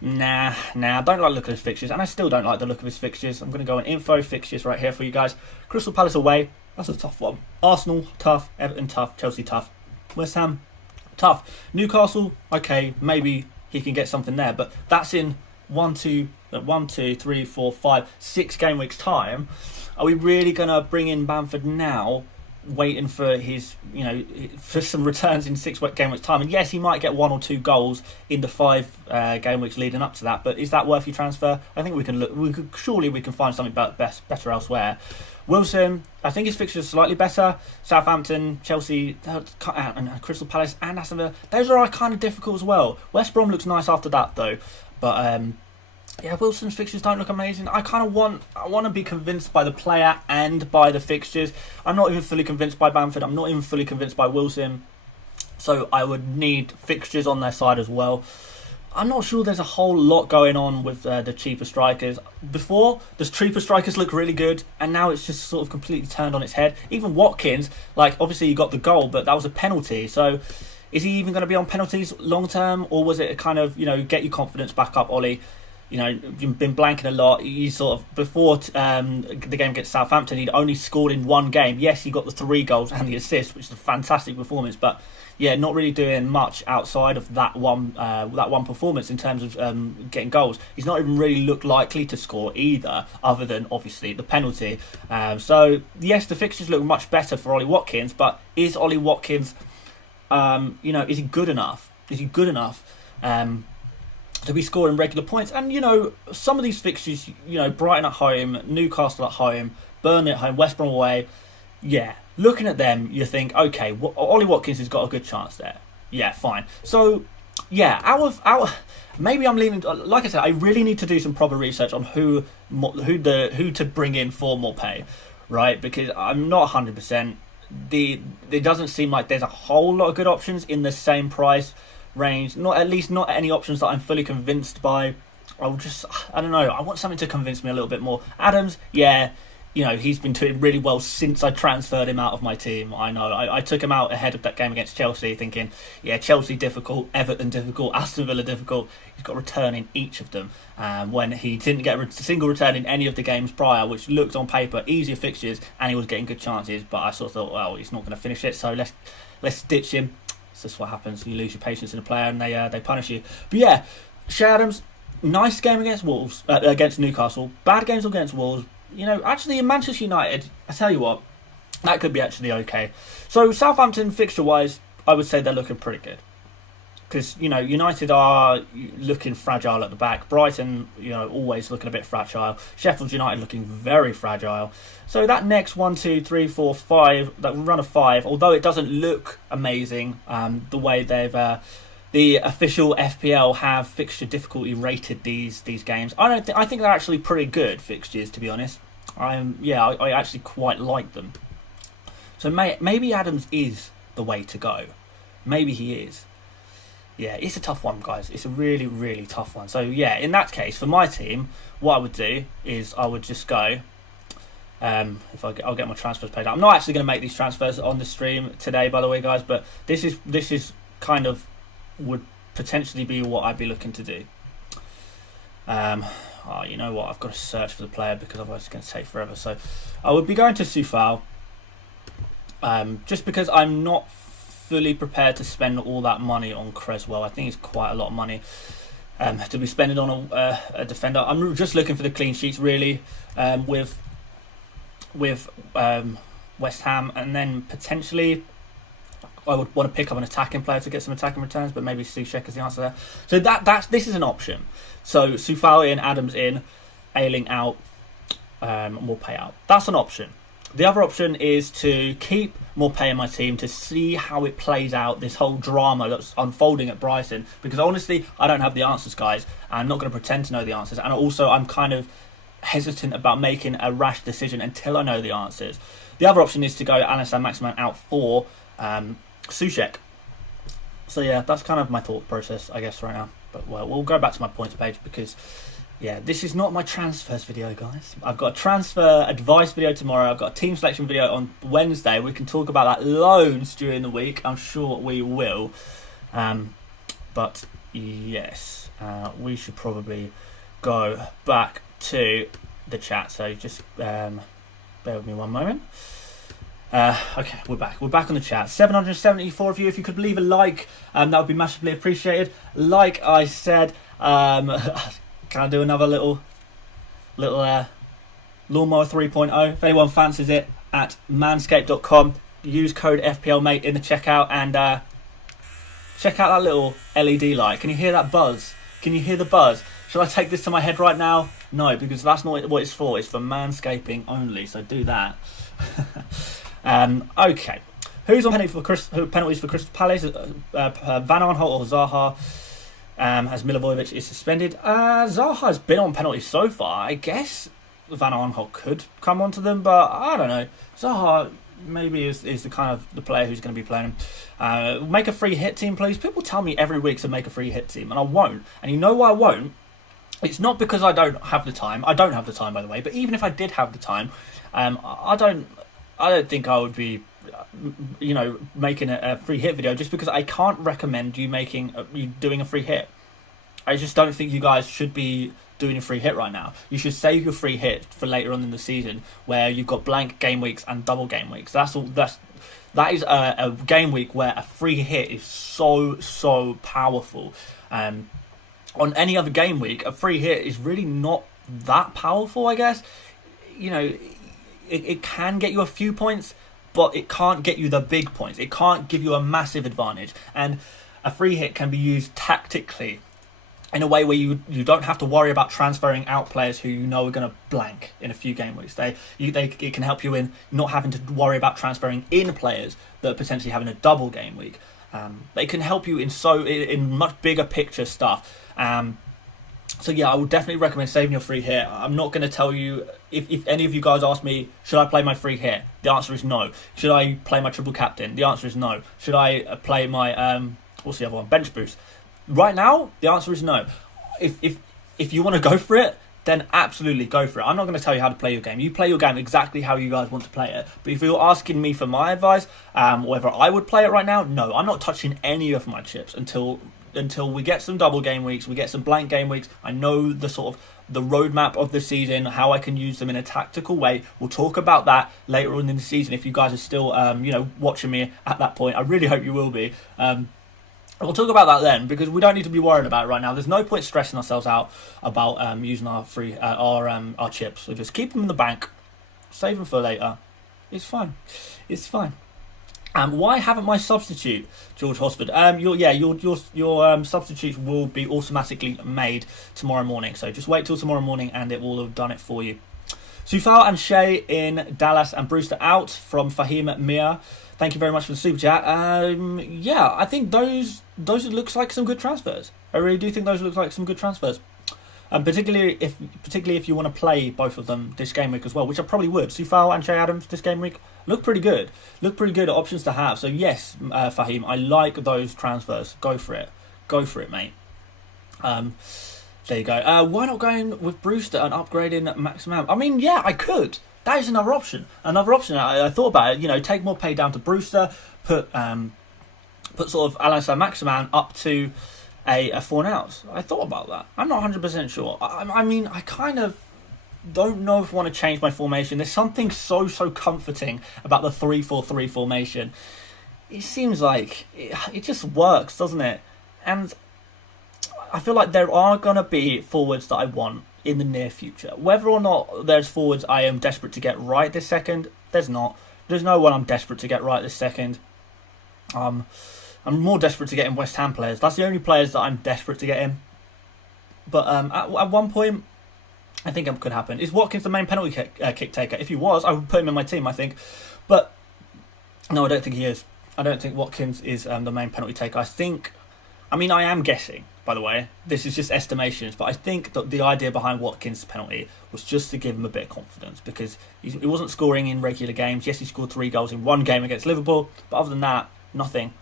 Nah, I don't like the look of his fixtures, and I still don't like the look of his fixtures. I'm going to go on info fixtures right here for you guys. Crystal Palace away, that's a tough one. Arsenal, tough. Everton, tough. Chelsea, tough. West Ham, tough. Newcastle, okay, maybe he can get something there, but that's in 6 game weeks time. Are we really going to bring in Bamford now, waiting for his, for some returns in 6 game weeks time? And yes, he might get 1 or 2 goals in the 5 game weeks leading up to that, but is that worth your transfer? I think we can look. Surely we can find something better elsewhere. Wilson, I think his fixtures are slightly better. Southampton, Chelsea, and Crystal Palace, and Aston Villa, those are kind of difficult as well. West Brom looks nice after that though, but yeah, Wilson's fixtures don't look amazing. I want to be convinced by the player and by the fixtures. I'm not even fully convinced by Bamford. I'm not even fully convinced by Wilson. So I would need fixtures on their side as well. I'm not sure there's a whole lot going on with the cheaper strikers. Before, the cheaper strikers look really good, and now it's just sort of completely turned on its head. Even Watkins, obviously he got the goal, but that was a penalty. So is he even going to be on penalties long term, or was it a kind of, get your confidence back up, Ollie? You've been blanking a lot. He sort of, before the game against Southampton, he'd only scored in 1 game. Yes, he got the 3 goals and the assist, which is a fantastic performance. But yeah, not really doing much outside of that one performance in terms of getting goals. He's not even really looked likely to score either, other than obviously the penalty. So yes, the fixtures look much better for Ollie Watkins. But is Ollie Watkins, is he good enough? Is he good enough? To be scoring regular points? And some of these fixtures, Brighton at home, Newcastle at home, Burnley at home, West Brom away, yeah, looking at them, you think, okay, Ollie Watkins has got a good chance there. Yeah, fine. So yeah, maybe I'm leaning, like I said, I really need to do some proper research on who to bring in for more pay, right? Because I'm not 100%. It doesn't seem like there's a whole lot of good options in the same price range. Not any options that I'm fully convinced by. I don't know. I want something to convince me a little bit more. Adams, yeah, he's been doing really well since I transferred him out of my team. I know. I took him out ahead of that game against Chelsea, thinking, yeah, Chelsea difficult, Everton difficult, Aston Villa difficult. He's got a return in each of them. When he didn't get a single return in any of the games prior, which looked on paper easier fixtures, and he was getting good chances. But I sort of thought, well, he's not going to finish it, so let's ditch him. It's just what happens. You lose your patience in a player, and they punish you. But yeah, Che Adams, nice game against Wolves, against Newcastle. Bad games against Wolves. Actually in Manchester United, I tell you what, that could be actually okay. So Southampton fixture-wise, I would say they're looking pretty good. Because, United are looking fragile at the back. Brighton, always looking a bit fragile. Sheffield United looking very fragile. So that next 1, 2, 3, 4, 5, that run of 5, although it doesn't look amazing, the way they've... the official FPL have fixture difficulty rated these games. I think they're actually pretty good fixtures, to be honest. I actually quite like them. So maybe Adams is the way to go. Maybe he is. Yeah, it's a tough one, guys. It's a really, really tough one. So yeah, in that case, for my team, what I would do is I would just go. I'll get my transfers paid out. I'm not actually going to make these transfers on the stream today, by the way, guys. But this is kind of would potentially be what I'd be looking to do. Oh, you know what? I've got to search for the player because otherwise it's going to take forever. So I would be going to Soufal, just because I'm not fully prepared to spend all that money on Creswell. I think it's quite a lot of money to be spending on a defender. I'm just looking for the clean sheets really, with West Ham, and then potentially I would want to pick up an attacking player to get some attacking returns, but maybe Soucek is the answer there. So this is an option. So Soufal in, Adams in, Ayling out, Maupay out. That's an option. The other option is to keep Maupay in my team to see how it plays out, this whole drama that's unfolding at Brighton, because honestly I don't have the answers, guys. I'm not going to pretend to know the answers, and also I'm kind of hesitant about making a rash decision until I know the answers. The other option is to go Alain Saint-Maximin out for Soucek. So yeah, that's kind of my thought process, I guess, right now. But well, we'll go back to my points page because yeah, this is not my transfers video, guys. I've got a transfer advice video tomorrow. I've got a team selection video on Wednesday. We can talk about that loads during the week. I'm sure we will. But yes, we should probably go back to the chat. So just bear with me one moment. Okay, we're back. We're back on the chat. 774 of you. If you could leave a like, that would be massively appreciated. Like I said, can I do another little lawnmower 3.0? If anyone fancies it, at manscaped.com. Use code FPLMate in the checkout and check out that little LED light. Can you hear that buzz? Can you hear the buzz? Should I take this to my head right now? No, because that's not what it's for. It's for manscaping only. So do that. Okay. Who's on penalties for Crystal Palace? Van Aanholt or Zaha? As Milivojevic is suspended. Zaha's been on penalties so far. I guess Van Aanholt could come onto them, but I don't know. Zaha maybe is the kind of the player who's going to be playing him. Make a free hit team, please. People tell me every week to make a free hit team, and I won't. And you know why I won't? It's not because I don't have the time. I don't have the time, by the way. But even if I did have the time, I don't think I would be, making a free hit video just because I can't recommend you doing a free hit. I just don't think you guys should be doing a free hit right now. You should save your free hit for later on in the season where you've got blank game weeks and double game weeks. That is a game week where a free hit is so powerful. On any other game week, a free hit is really not that powerful, I guess. It can get you a few points, but it can't get you the big points. It can't give you a massive advantage. And a free hit can be used tactically in a way where you don't have to worry about transferring out players who you know are going to blank in a few game weeks. It can help you in not having to worry about transferring in players that are potentially having a double game week. They can help you in much bigger picture stuff. So yeah, I would definitely recommend saving your free hit. I'm not going to tell you, if any of you guys ask me, should I play my free hit? The answer is no. Should I play my triple captain? The answer is no. Should I play my, what's the other one? Bench boost. Right now, the answer is no. If you want to go for it, then absolutely go for it. I'm not going to tell you how to play your game. You play your game exactly how you guys want to play it. But if you're asking me for my advice, whether I would play it right now, no. I'm not touching any of my chips until we get some double game weeks, we get some blank game weeks. I know the roadmap of the season, how I can use them in a tactical way. We'll talk about that later on in the season if you guys are still watching me at that point. I really hope you will be. We'll talk about that then, because we don't need to be worried about it right now. There's no point stressing ourselves out about using our our chips. So just keep them in the bank, save them for later. It's fine. Why haven't my substitute, George Hosford? Your substitutes will be automatically made tomorrow morning. So just wait till tomorrow morning and it will have done it for you. Soufal and Shea in, Dallas and Brewster out from Fahim Mia. Thank you very much for the super chat. I think those looks like some good transfers. I really do think those look like some good transfers. Particularly if you want to play both of them this game week as well, which I probably would. Soufal and Shea Adams this game week look pretty good. Look pretty good options to have. So yes, Fahim, I like those transfers. Go for it, mate. There you go. Why not going with Brewster and upgrading Maximum? I mean, yeah, I could. That is another option. I thought about it. Take more pay down to Brewster. Put sort of Alain Saint-Maximin up to a Fornals. I thought about that. I'm not 100% sure. I mean, I kind of don't know if I want to change my formation. There's something so comforting about the 3-4-3 formation. It seems like it just works, doesn't it? And I feel like there are going to be forwards that I want in the near future. Whether or not there's forwards I am desperate to get right this second, there's not. There's no one I'm desperate to get right this second. I'm more desperate to get in West Ham players. That's the only players that I'm desperate to get in. But at one point, I think it could happen. Is Watkins the main penalty kick taker? If he was, I would put him in my team, I think. But no, I don't think he is. I don't think Watkins is the main penalty taker. I am guessing, by the way. This is just estimations. But I think that the idea behind Watkins' penalty was just to give him a bit of confidence. Because he wasn't scoring in regular games. Yes, he scored 3 goals in one game against Liverpool. But other than that, nothing.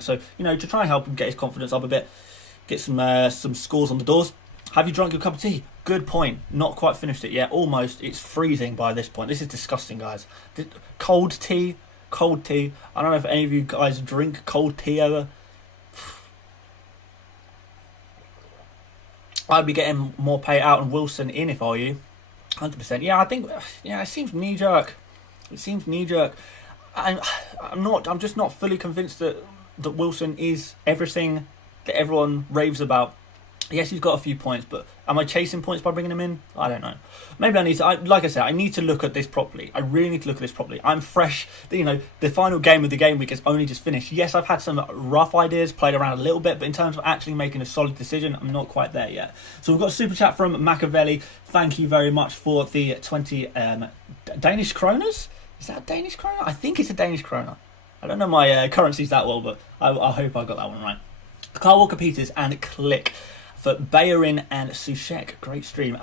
So, to try and help him get his confidence up a bit, get some scores on the doors. Have you drunk your cup of tea? Good point. Not quite finished it yet. Almost. It's freezing by this point. This is disgusting, guys. Cold tea. I don't know if any of you guys drink cold tea ever. I'd be getting more pay out and Wilson in if I were you. 100%. Yeah, I think. Yeah, it seems knee jerk. I'm just not fully convinced that Wilson is everything that everyone raves about. Yes, he's got a few points, but am I chasing points by bringing him in? I don't know. Maybe I need to, like I said, I need to look at this properly. I really need to look at this properly. I'm fresh. The final game of the game week has only just finished. Yes, I've had some rough ideas, played around a little bit, but in terms of actually making a solid decision, I'm not quite there yet. So we've got a super chat from Machiavelli. Thank you very much for the 20 Danish kroners. Is that a Danish kroner? I think it's a Danish kroner. I don't know my currencies that well, but I hope I got that one right. Carl Walker-Peters and Click for Bayerin and Sushek. Great stream.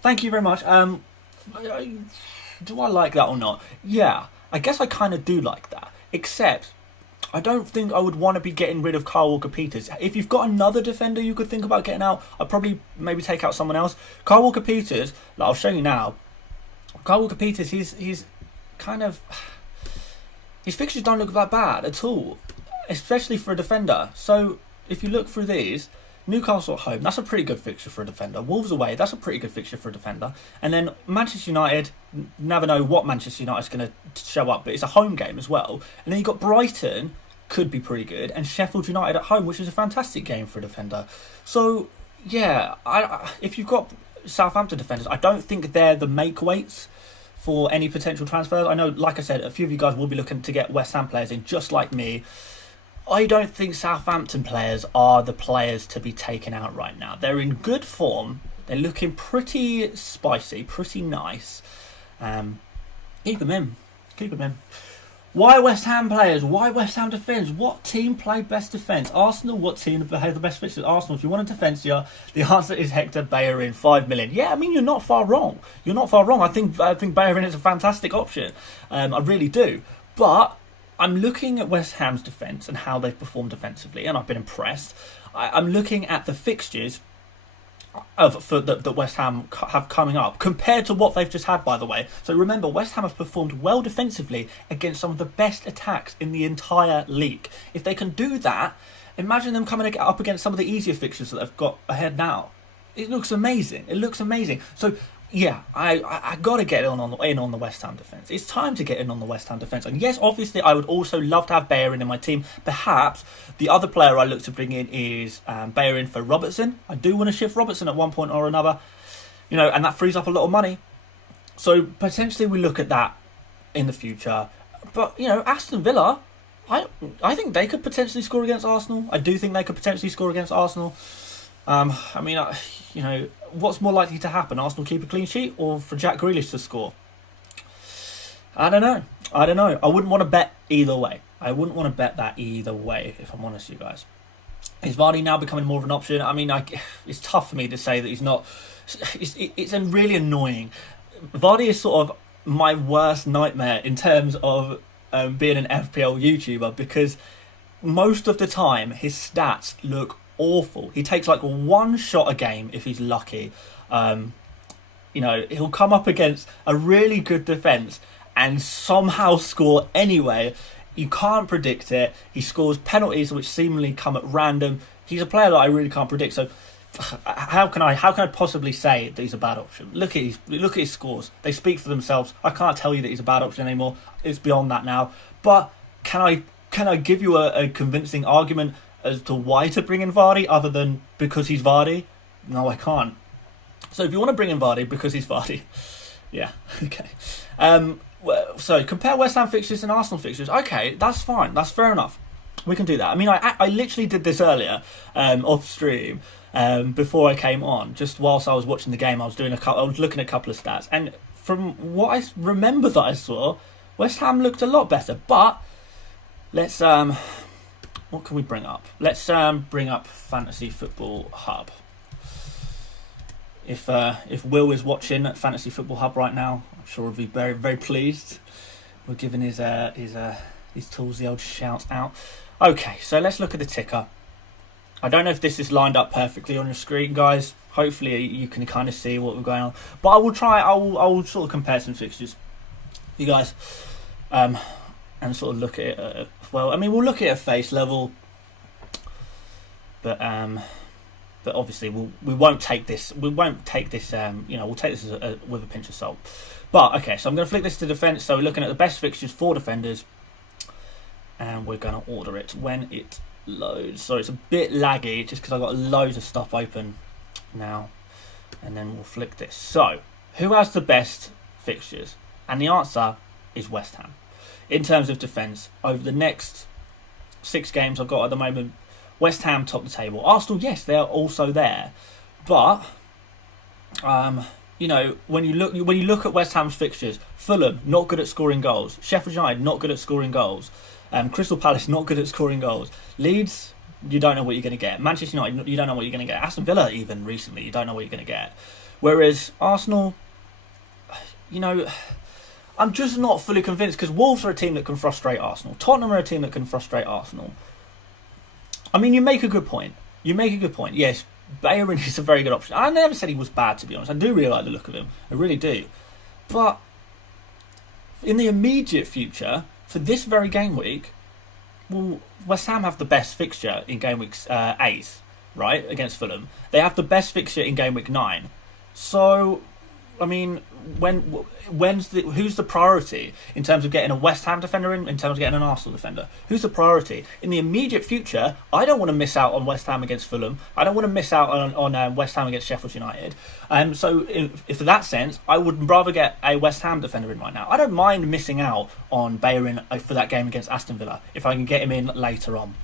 Thank you very much. Do I like that or not? Yeah, I guess I kind of do like that. Except, I don't think I would want to be getting rid of Carl Walker-Peters. If you've got another defender you could think about getting out, I'd probably maybe take out someone else. Carl Walker-Peters, I'll show you now. Carl Walker-Peters, he's kind of... His fixtures don't look that bad at all, especially for a defender. So, if you look through these... Newcastle at home, that's a pretty good fixture for a defender. Wolves away, that's a pretty good fixture for a defender. And then Manchester United, never know what Manchester United's going to show up, but it's a home game as well. And then you've got Brighton, could be pretty good, and Sheffield United at home, which is a fantastic game for a defender. So, yeah, if you've got Southampton defenders, I don't think they're the make-weights for any potential transfers. I know, like I said, a few of you guys will be looking to get West Ham players in, just like me. I don't think Southampton players are the players to be taken out right now. They're in good form. They're looking pretty spicy, pretty nice. Keep them in. Why West Ham players? Why West Ham defence? What team played best defence? Arsenal, what team had the best fixtures? Arsenal, if you want a defence here, the answer is Hector Bellerin, 5 million. Yeah, I mean, you're not far wrong. I think Bellerin is a fantastic option. I really do. But... I'm looking at West Ham's defence and how they've performed defensively, and I've been impressed. I'm looking at the fixtures that West Ham have coming up, compared to what they've just had, by the way. So remember, West Ham have performed well defensively against some of the best attacks in the entire league. If they can do that, imagine them coming up against some of the easier fixtures that they've got ahead now. It looks amazing. So... yeah, I got to get in on the West Ham defence. It's time to get in on the West Ham defence. And yes, obviously, I would also love to have Bellerin in my team. Perhaps the other player I look to bring in is Bellerin for Robertson. I do want to shift Robertson at one point or another, and that frees up a lot of money. So potentially we look at that in the future. But, Aston Villa, I think they could potentially score against Arsenal. I do think they could potentially score against Arsenal. What's more likely to happen? Arsenal keep a clean sheet or for Jack Grealish to score? I don't know. I wouldn't want to bet either way. If I'm honest with you guys. Is Vardy now becoming more of an option? I mean, it's tough for me to say that he's not. It's really annoying. Vardy is sort of my worst nightmare in terms of being an FPL YouTuber, because most of the time his stats look awful. He takes like one shot a game if he's lucky. He'll come up against a really good defence and somehow score anyway. You can't predict it. He scores penalties which seemingly come at random. he's a player that I really can't predict. So how can I possibly say that he's a bad option? Look at his scores; they speak for themselves. I can't tell you that he's a bad option anymore. It's beyond that now. But can I give you a convincing argument as to why to bring in Vardy other than because he's Vardy? No, I can't. So if you want to bring in Vardy because he's Vardy, yeah, okay. So compare West Ham fixtures and Arsenal fixtures. Okay, that's fine. That's fair enough. We can do that. I mean, I literally did this earlier off stream before I came on. Just whilst I was watching the game, I was looking at a couple of stats, and from what I remember that I saw, West Ham looked a lot better. But let's what can we bring up? Let's bring up Fantasy Football Hub. If Will is watching at Fantasy Football Hub right now, I'm sure he'll be very, very pleased. We're giving his tools the old shout out. Okay, so let's look at the ticker. I don't know if this is lined up perfectly on your screen, guys. Hopefully you can kind of see what we're going on. But I will try. I will sort of compare some fixtures, you guys, and sort of look at it. Well, I mean, we'll look at it at face level, but obviously we won't take this. We won't take this. We'll take this with a pinch of salt. But okay, so I'm going to flick this to defence. So we're looking at the best fixtures for defenders, and we're going to order it when it loads. So it's a bit laggy just because I've got loads of stuff open now, and then we'll flick this. So who has the best fixtures? And the answer is West Ham. In terms of defence, over the next 6 games I've got at the moment, West Ham top the table. Arsenal, yes, they're also there, but when you look at West Ham's fixtures, Fulham not good at scoring goals, Sheffield United not good at scoring goals, Crystal Palace not good at scoring goals, Leeds, you don't know what you're going to get, Manchester United, you don't know what you're going to get, Aston Villa even recently, you don't know what you're going to get, whereas Arsenal, I'm just not fully convinced, because Wolves are a team that can frustrate Arsenal, Tottenham are a team that can frustrate Arsenal. I mean, you make a good point. Yes, Bayern is a very good option. I never said he was bad, to be honest. I do really like the look of him. I really do. But in the immediate future, for this very game week, well, West Ham have the best fixture in game week 8, right, against Fulham. They have the best fixture in game week 9. So, I mean, who's the priority in terms of getting a West Ham defender in terms of getting an Arsenal defender? Who's the priority? In the immediate future, I don't want to miss out on West Ham against Fulham. I don't want to miss out on West Ham against Sheffield United. So if in that sense, I would rather get a West Ham defender in right now. I don't mind missing out on Bayern for that game against Aston Villa if I can get him in later on.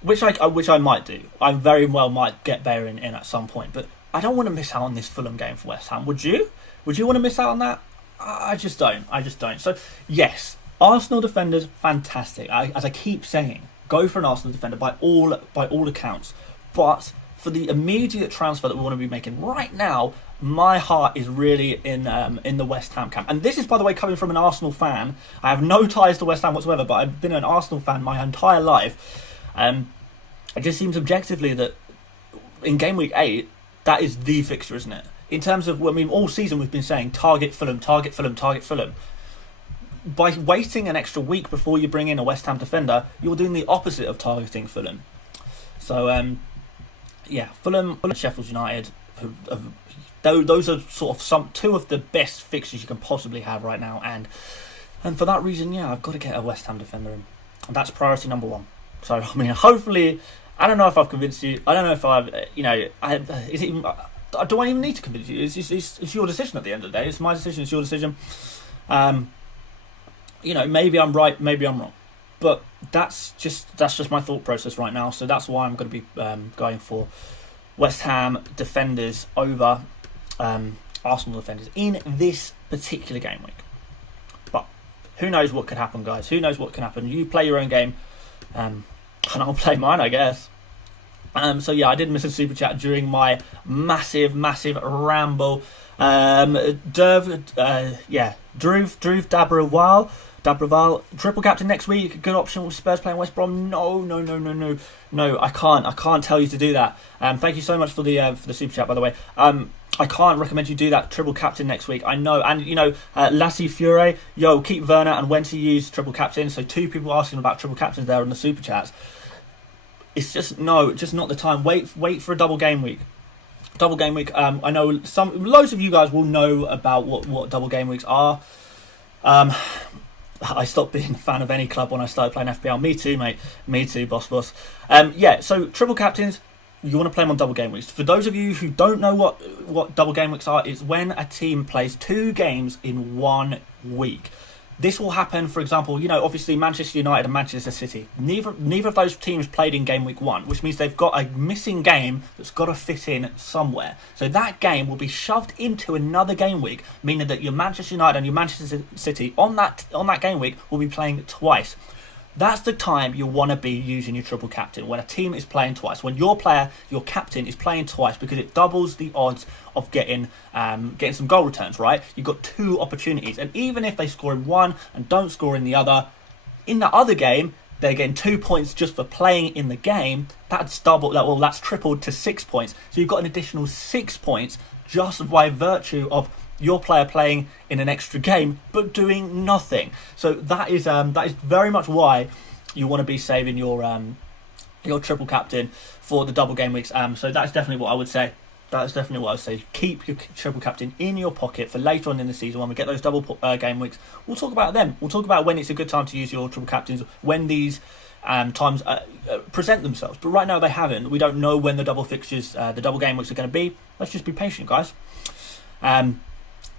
Which I might do. I very well might get Bayern in at some point, but I don't want to miss out on this Fulham game for West Ham. Would you? Would you want to miss out on that? I just don't. So, yes, Arsenal defenders, fantastic. As I keep saying, go for an Arsenal defender by all accounts. But for the immediate transfer that we want to be making right now, my heart is really in the West Ham camp. And this is, by the way, coming from an Arsenal fan. I have no ties to West Ham whatsoever, but I've been an Arsenal fan my entire life. It just seems objectively that in game week 8, that is the fixture, isn't it? In terms of, all season we've been saying, target Fulham. By waiting an extra week before you bring in a West Ham defender, you're doing the opposite of targeting Fulham. So, Fulham and Sheffield United, those are sort of two of the best fixtures you can possibly have right now. And for that reason, I've got to get a West Ham defender in. And that's priority number 1. So, hopefully, I don't know if I've convinced you. I don't know if I've, is it even, do I even need to convince you? It's your decision at the end of the day. It's my decision. It's your decision. Maybe I'm right. Maybe I'm wrong. But that's just my thought process right now. So that's why I'm going to be going for West Ham defenders over Arsenal defenders in this particular game week. But who knows what could happen, guys? Who knows what can happen? You play your own game. And I'll play mine, I guess. I did miss a super chat during my massive ramble. Drew Dabroval, triple captain next week. Good option with Spurs playing West Brom. No. I can't tell you to do that. Thank you so much for the super chat, by the way. I can't recommend you do that triple captain next week. I know, and Lassie Fure, keep Werner and when to use triple captain. So 2 people asking about triple captains there on the super chats. It's just not the time. Wait for a double game week. Double game week. I know loads of you guys will know about what double game weeks are. I stopped being a fan of any club when I started playing FPL. Me too, mate. Me too, boss. Yeah. So triple captains, you want to play them on double game weeks. For those of you who don't know what double game weeks are, it's when a team plays 2 games in 1 week. This will happen, for example, obviously Manchester United and Manchester City. Neither of those teams played in game week 1, which means they've got a missing game that's got to fit in somewhere. So that game will be shoved into another game week, meaning that your Manchester United and your Manchester City on that game week will be playing twice. That's the time you want to be using your triple captain, when a team is playing twice, when your captain is playing twice, because it doubles the odds of getting some goal returns, right? You've got 2 opportunities, and even if they score in one and don't score in the other game, they're getting 2 points just for playing in the game. That's tripled to 6 points. So you've got an additional 6 points just by virtue of your player playing in an extra game but doing nothing. So that is very much why you want to be saving your triple captain for the double game weeks. So that's definitely what I would say. Keep your triple captain in your pocket for later on in the season when we get those double game weeks. We'll talk about them. We'll talk about when it's a good time to use your triple captains, when these times present themselves. But right now they haven't. We don't know when the double fixtures, the double game weeks are going to be. Let's just be patient, guys.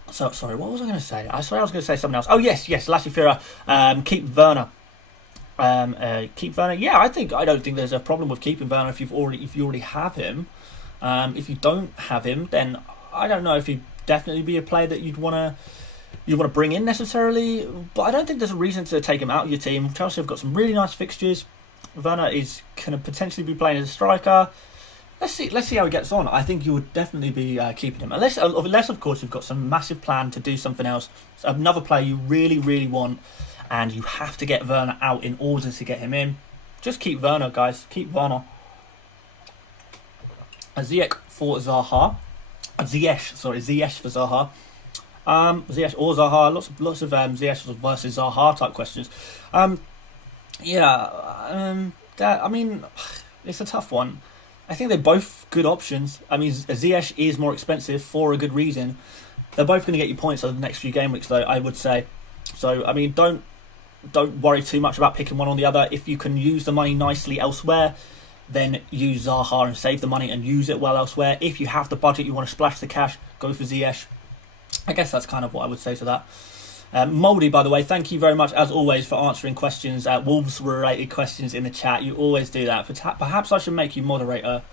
So sorry, what was I going to say? I was going to say something else. Oh yes, Latifera. Keep Werner. Keep Werner. Yeah, I don't think there's a problem with keeping Werner if you already have him. If you don't have him, then I don't know if he'd definitely be a player that you want to bring in necessarily. But I don't think there's a reason to take him out of your team. Chelsea have got some really nice fixtures. Werner is going to potentially be playing as a striker. Let's see how he gets on. I think you would definitely be keeping him. Unless, of course, you've got some massive plan to do something else. So another player you really, really want, and you have to get Werner out in order to get him in. Just keep Werner, guys. Keep Werner. Ziyech for Zaha. Ziyech for Zaha. Ziyech or Zaha. Lots of Ziyech versus Zaha type questions. It's a tough one. I think they're both good options. I mean, Ziyech is more expensive for a good reason. They're both going to get you points over the next few game weeks, though, I would say. So, I mean, don't worry too much about picking one or the other. If you can use the money nicely elsewhere, then use Zaha and save the money and use it well elsewhere. If you have the budget, you want to splash the cash, go for Ziyech. I guess that's kind of what I would say to that. Mouldy, by the way, thank you very much, as always, for answering questions, Wolves-related questions in the chat. You always do that. Perhaps I should make you moderator,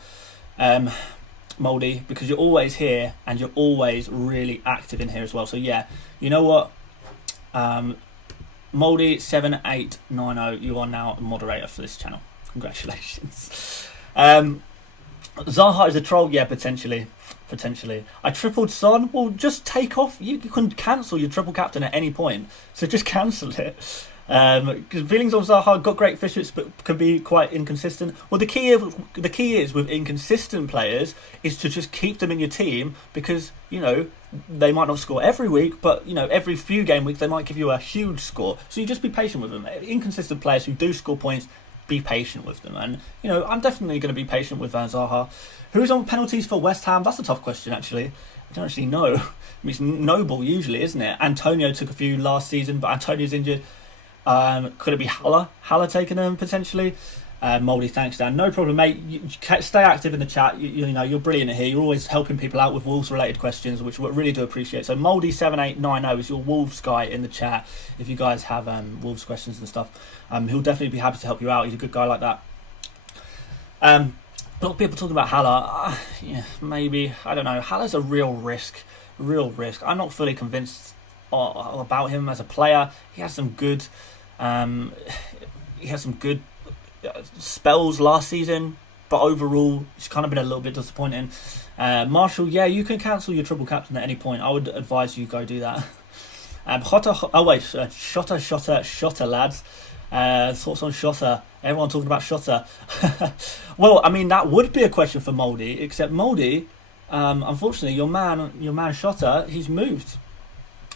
Mouldy, because you're always here and you're always really active in here as well. So, yeah, you know what? Mouldy7890, you are now a moderator for this channel. Congratulations. Zaha is a troll? Yeah, potentially. I tripled Son. Well, just take off. You can cancel your triple captain at any point, so just cancel it. Because feelings on Zaha, got great fixtures but can be quite inconsistent. Well, the key is with inconsistent players is to just keep them in your team, because they might not score every week, but every few game weeks they might give you a huge score. So you just be patient with them. Inconsistent players who do score points, be patient with them. And I'm definitely going to be patient with Zaha. Who's on penalties for West Ham? That's a tough question, actually. I don't actually know. It's Noble usually, isn't it? Antonio took a few last season, but Antonio's injured. Could it be Haller? Haller taking them potentially? Mouldy, thanks, Dan. No problem, mate. Stay active in the chat. You're brilliant here. You're always helping people out with Wolves-related questions, which we really do appreciate. So Mouldy7890 is your Wolves guy in the chat. If you guys have Wolves questions and stuff, he'll definitely be happy to help you out. He's a good guy like that. A lot of people talking about Haller. Yeah, maybe. I don't know. Haller's a real risk. I'm not fully convinced about him as a player. He has some good spells last season, but overall it's kind of been a little bit disappointing. Marshall, yeah, you can cancel your triple captain at any point. I would advise you go do that. Shotter, lads. Thoughts on Shotter? Everyone talking about Shotter. Well, I mean, that would be a question for Mouldy, except Mouldy, unfortunately, your man Shotter, he's moved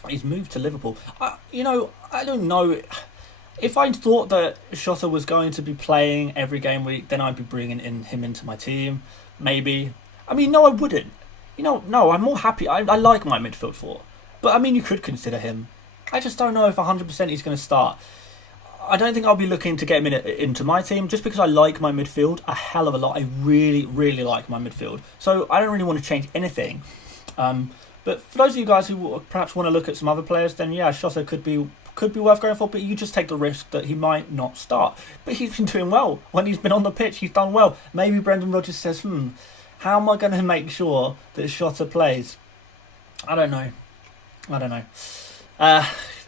to Liverpool. I don't know. If I thought that Shota was going to be playing every game week, then I'd be bringing him into my team. Maybe. I mean, no, I wouldn't. No, I'm more happy. I like my midfield four. But, I mean, you could consider him. I just don't know if 100% he's going to start. I don't think I'll be looking to get him into my team just because I like my midfield a hell of a lot. I really, really like my midfield. So I don't really want to change anything. But for those of you guys who perhaps want to look at some other players, then yeah, Shota could be worth going for, but you just take the risk that he might not start. But he's been doing well. When he's been on the pitch, he's done well. Maybe Brendan Rodgers says, how am I going to make sure that Shota plays? I don't know.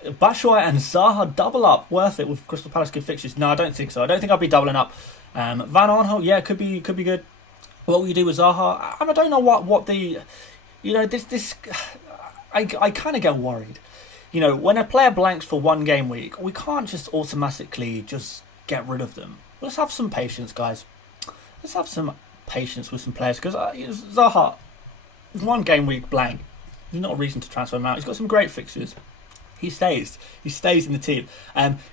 Batshuayi and Zaha double up. Worth it with Crystal Palace good fixtures? No, I don't think so. I don't think I'll be doubling up. Van Aanholt, yeah, could be good. What will you do with Zaha? I don't know what the... this... I kind of get worried. When a player blanks for one game week, we can't just automatically just get rid of them. Let's have some patience, guys. Let's have some patience with some players, because Zaha, one game week blank. There's not a reason to transfer him out. He's got some great fixtures. He stays in the team.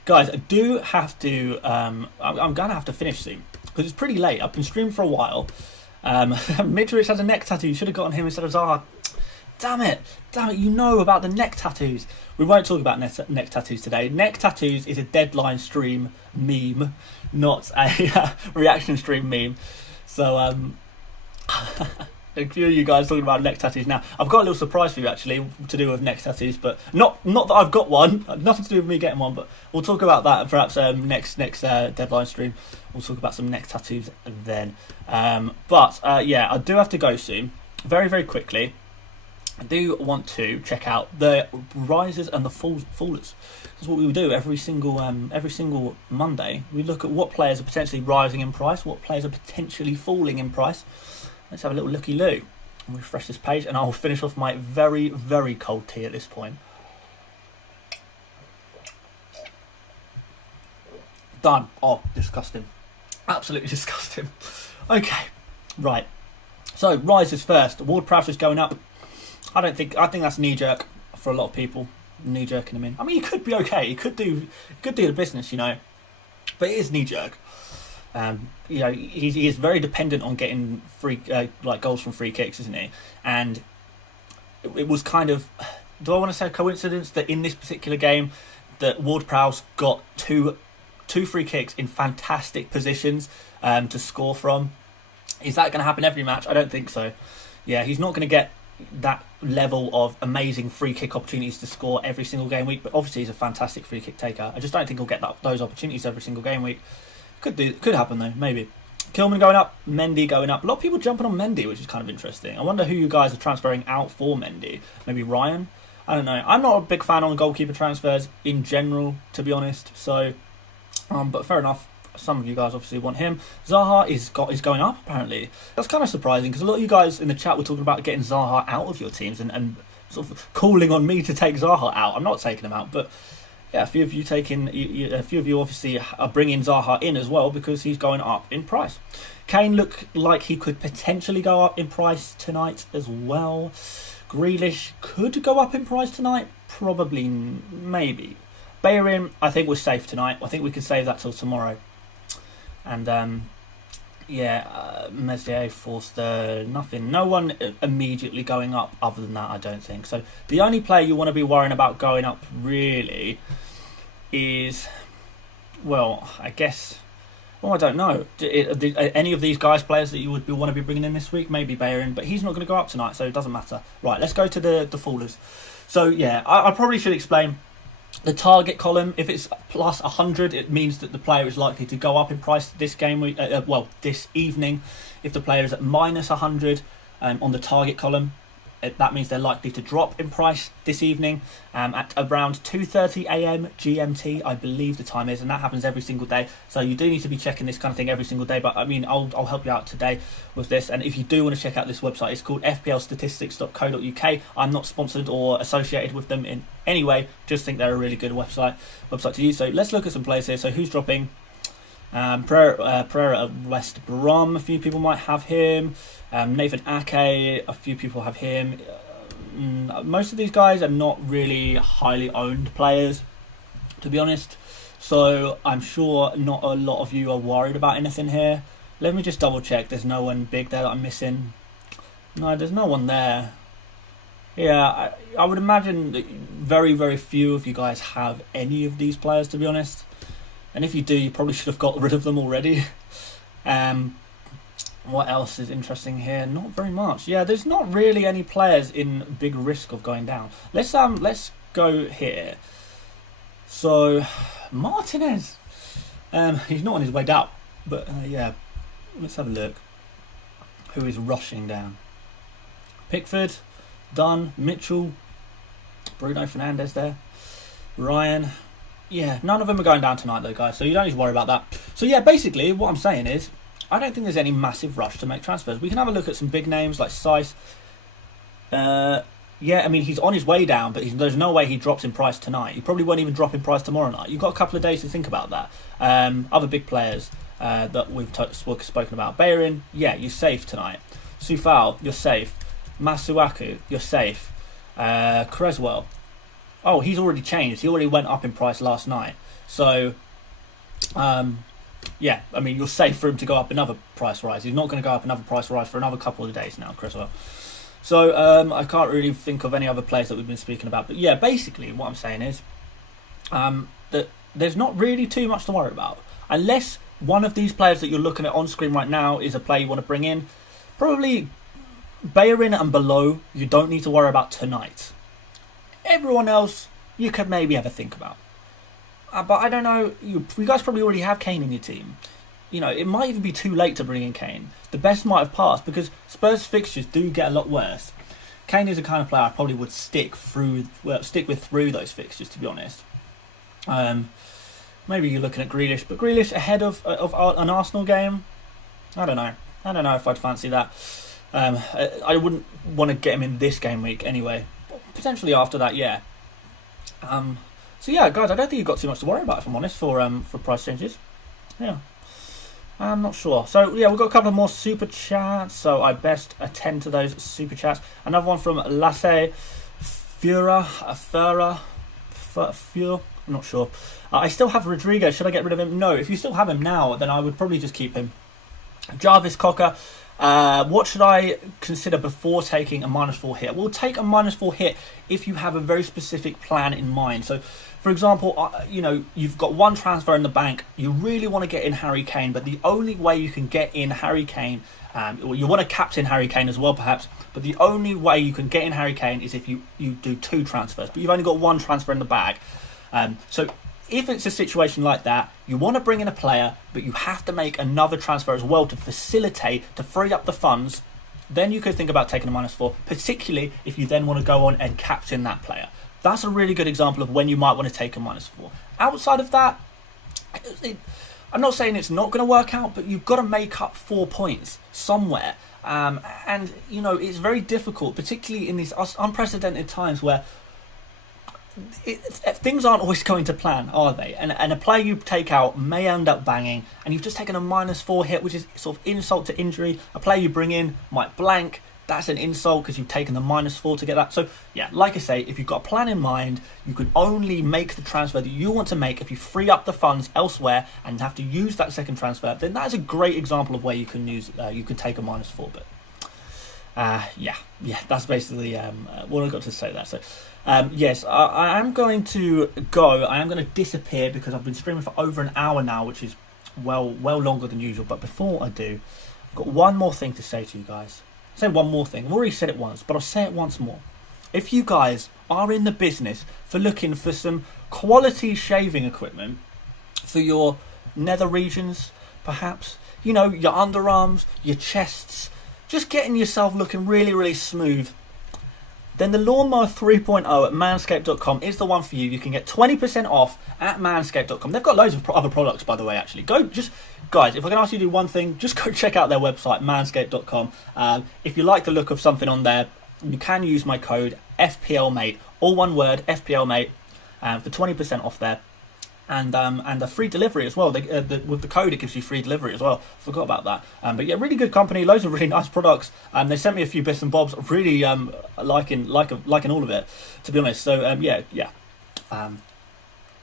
Guys, I do have to... I'm going to have to finish soon, because it's pretty late. I've been streaming for a while. Mitrovic has a neck tattoo. You should have gotten him instead of Zaha. Damn it, you know about the neck tattoos. We won't talk about neck tattoos today. Neck tattoos is a deadline stream meme, not a reaction stream meme. So, a few of you guys talking about neck tattoos now. I've got a little surprise for you, actually, to do with neck tattoos, but not that I've got one. Nothing to do with me getting one, but we'll talk about that perhaps next deadline stream. We'll talk about some neck tattoos then. But I do have to go soon. Very, very quickly. I do want to check out the risers and the fallers. This is what we will do every single Monday. We look at what players are potentially rising in price, what players are potentially falling in price. Let's have a little looky-loo and refresh this page, and I'll finish off my very, very cold tea at this point. Done. Oh, disgusting. Absolutely disgusting. Okay, right. So, risers first. Ward-Prowse is going up. I think that's knee-jerk for a lot of people. Knee-jerking him in. I mean, he could be okay. He could do the business, but it is knee-jerk. He is very dependent on getting free goals from free kicks, isn't he? And it was kind of, do I want to say a coincidence that in this particular game that Ward-Prowse got two free kicks in fantastic positions to score from? Is that going to happen every match? I don't think so. Yeah, he's not going to get that level of amazing free kick opportunities to score every single game week, but obviously he's a fantastic free kick taker. I just don't think he'll get those opportunities every single game week. Could happen though, maybe. Kilman going up, Mendy going up. A lot of people jumping on Mendy, which is kind of interesting. I wonder who you guys are transferring out for Mendy. Maybe Ryan? I don't know. I'm not a big fan on goalkeeper transfers in general, to be honest. So, but fair enough. Some of you guys obviously want him. Zaha is going up, apparently. That's kind of surprising, because a lot of you guys in the chat were talking about getting Zaha out of your teams and sort of calling on me to take Zaha out. I'm not taking him out, but yeah, a few of you obviously are bringing Zaha in as well, because he's going up in price. Kane looked like he could potentially go up in price tonight as well. Grealish could go up in price tonight. Probably, maybe. Bayern, I think we're safe tonight. I think we can save that till tomorrow. And Meslier, Forster, nothing. No one immediately going up other than that, I don't think. So the only player you want to be worrying about going up really is, I don't know. Any of these guys players that you would want to be bringing in this week? Maybe Bayern, but he's not going to go up tonight, so it doesn't matter. Right, let's go to the fallers. So yeah, I probably should explain. The target column, if it's plus 100, it means that the player is likely to go up in price this game week. This evening. If the player is at minus 100 on the target column, that means they're likely to drop in price this evening at around 2:30 a.m. GMT, I believe the time is, and that happens every single day. So you do need to be checking this kind of thing every single day. But I mean, I'll help you out today with this. And if you do want to check out this website, it's called fplstatistics.co.uk. I'm not sponsored or associated with them in any way. Just think they're a really good website to use. So let's look at some players here. So who's dropping? Pereira at West Brom, a few people might have him. Nathan Ake, a few people have him. Most of these guys are not really highly owned players, to be honest. So I'm sure not a lot of you are worried about anything here. Let me just double check. There's no one big there that I'm missing. No, there's no one there. Yeah, I would imagine that very, very few of you guys have any of these players, to be honest. And if you do, you probably should have got rid of them already. What else is interesting here? Not very much. Yeah, there's not really any players in big risk of going down. Let's go here. So Martinez, he's not on his way down, but yeah, let's have a look. Who is rushing down? Pickford, Dunn, Mitchell, Bruno Fernandes there, Ryan. Yeah, none of them are going down tonight though, guys, so you don't need to worry about that. So yeah, basically what I'm saying is I don't think there's any massive rush to make transfers. We can have a look at some big names like Seiss. Yeah, I mean, he's on his way down, but there's no way he drops in price tonight. He probably won't even drop in price tomorrow night. You've got a couple of days to think about that. Other big players that we've spoken about. Bayern, yeah, you're safe tonight. Soufal, you're safe. Masuaku, you're safe. Creswell, oh, he's already changed. He already went up in price last night. So, yeah, I mean, you're safe for him to go up another price rise. He's not going to go up another price rise for another couple of days now, Creswell. So, I can't really think of any other players that we've been speaking about. But yeah, basically what I'm saying is that there's not really too much to worry about. Unless one of these players that you're looking at on screen right now is a player you want to bring in. Probably Bayern and below, you don't need to worry about tonight. Everyone else, you could maybe have a think about. But I don't know, you guys probably already have Kane in your team. You know, it might even be too late to bring in Kane. The best might have passed because Spurs fixtures do get a lot worse. Kane is the kind of player I probably would stick with through those fixtures, to be honest. Maybe you're looking at Grealish, but Grealish ahead of an Arsenal game? I don't know if I'd fancy that. I wouldn't want to get him in this game week anyway. Potentially after that, yeah. So yeah, guys, I don't think you've got too much to worry about, if I'm honest, for price changes. Yeah. I'm not sure. So yeah, we've got a couple of more super chats, so I best attend to those super chats. Another one from Lasse Fura, I'm not sure. I still have Rodrigo. Should I get rid of him? No. If you still have him now, then I would probably just keep him. Jarvis Cocker. What should I consider before taking a -4 hit? We'll take a -4 hit if you have a very specific plan in mind. So, for example, you know, you've got one transfer in the bank. You really want to get in Harry Kane, but the only way you can get in Harry Kane, you want to captain Harry Kane as well, perhaps. But the only way you can get in Harry Kane is if you do two transfers. But you've only got one transfer in the bag. So if it's a situation like that, you want to bring in a player, but you have to make another transfer as well to facilitate, to free up the funds, then you could think about taking a -4, particularly if you then want to go on and captain that player. That's a really good example of when you might want to take a -4. Outside of that, I'm not saying it's not going to work out, but you've got to make up 4 points somewhere. And, you know, it's very difficult, particularly in these unprecedented times where things aren't always going to plan, are they? And a player you take out may end up banging, and you've just taken a -4 hit, which is sort of insult to injury. A player you bring in might blank. That's an insult because you've taken the -4 to get that. So, yeah, like I say, if you've got a plan in mind, you can only make the transfer that you want to make if you free up the funds elsewhere and have to use that second transfer. Then that is a great example of where you can use, you can take a -4. But yeah, that's basically what I've got to say there. So, yes, I am going to go. I am going to disappear because I've been streaming for over an hour now, which is well longer than usual. But before I do, I've got one more thing to say to you guys. I'll say one more thing. I've already said it once, but I'll say it once more. If you guys are in the business for looking for some quality shaving equipment for your nether regions, perhaps, you know, your underarms, your chests, just getting yourself looking really, really smooth, then the Lawnmower 3.0 at manscaped.com is the one for you. You can get 20% off at manscaped.com. They've got loads of other products, by the way, actually. Guys, if I can ask you to do one thing, just go check out their website, manscaped.com. If you like the look of something on there, you can use my code FPLMate, all one word, FPLMate, for 20% off there. And a free delivery as well. With the code, it gives you free delivery as well. Forgot about that. But yeah, really good company. Loads of really nice products. They sent me a few bits and bobs. Really liking all of it, to be honest. So yeah.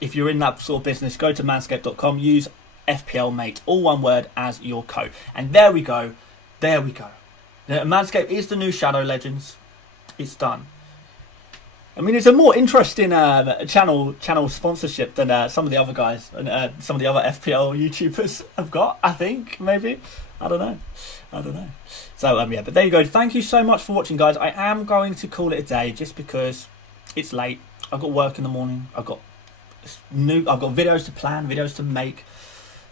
if you're in that sort of business, go to manscaped.com, use FPL Mate, all one word, as your code. And there we go. There we go. Manscaped is the new Shadow Legends. It's done. I mean, it's a more interesting channel sponsorship than some of the other guys and some of the other FPL YouTubers have got, I think, maybe. I don't know. So, yeah, but there you go. Thank you so much for watching, guys. I am going to call it a day just because it's late. I've got work in the morning. I've got videos to plan, videos to make.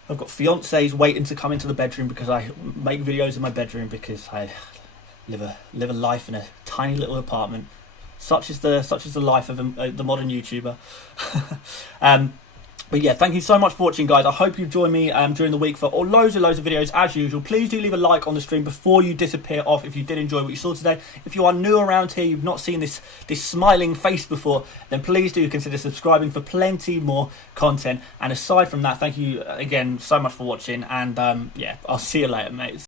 I've got fiancés waiting to come into the bedroom because I make videos in my bedroom because I live a life in a tiny little apartment. Such is the life of the modern YouTuber. But yeah, thank you so much for watching, guys. I hope you join me during the week for loads of videos as usual. Please do leave a like on the stream before you disappear off if you did enjoy what you saw today. If you are new around here, you've not seen this smiling face before, then please do consider subscribing for plenty more content. And aside from that, thank you again so much for watching. And yeah, I'll see you later, mates.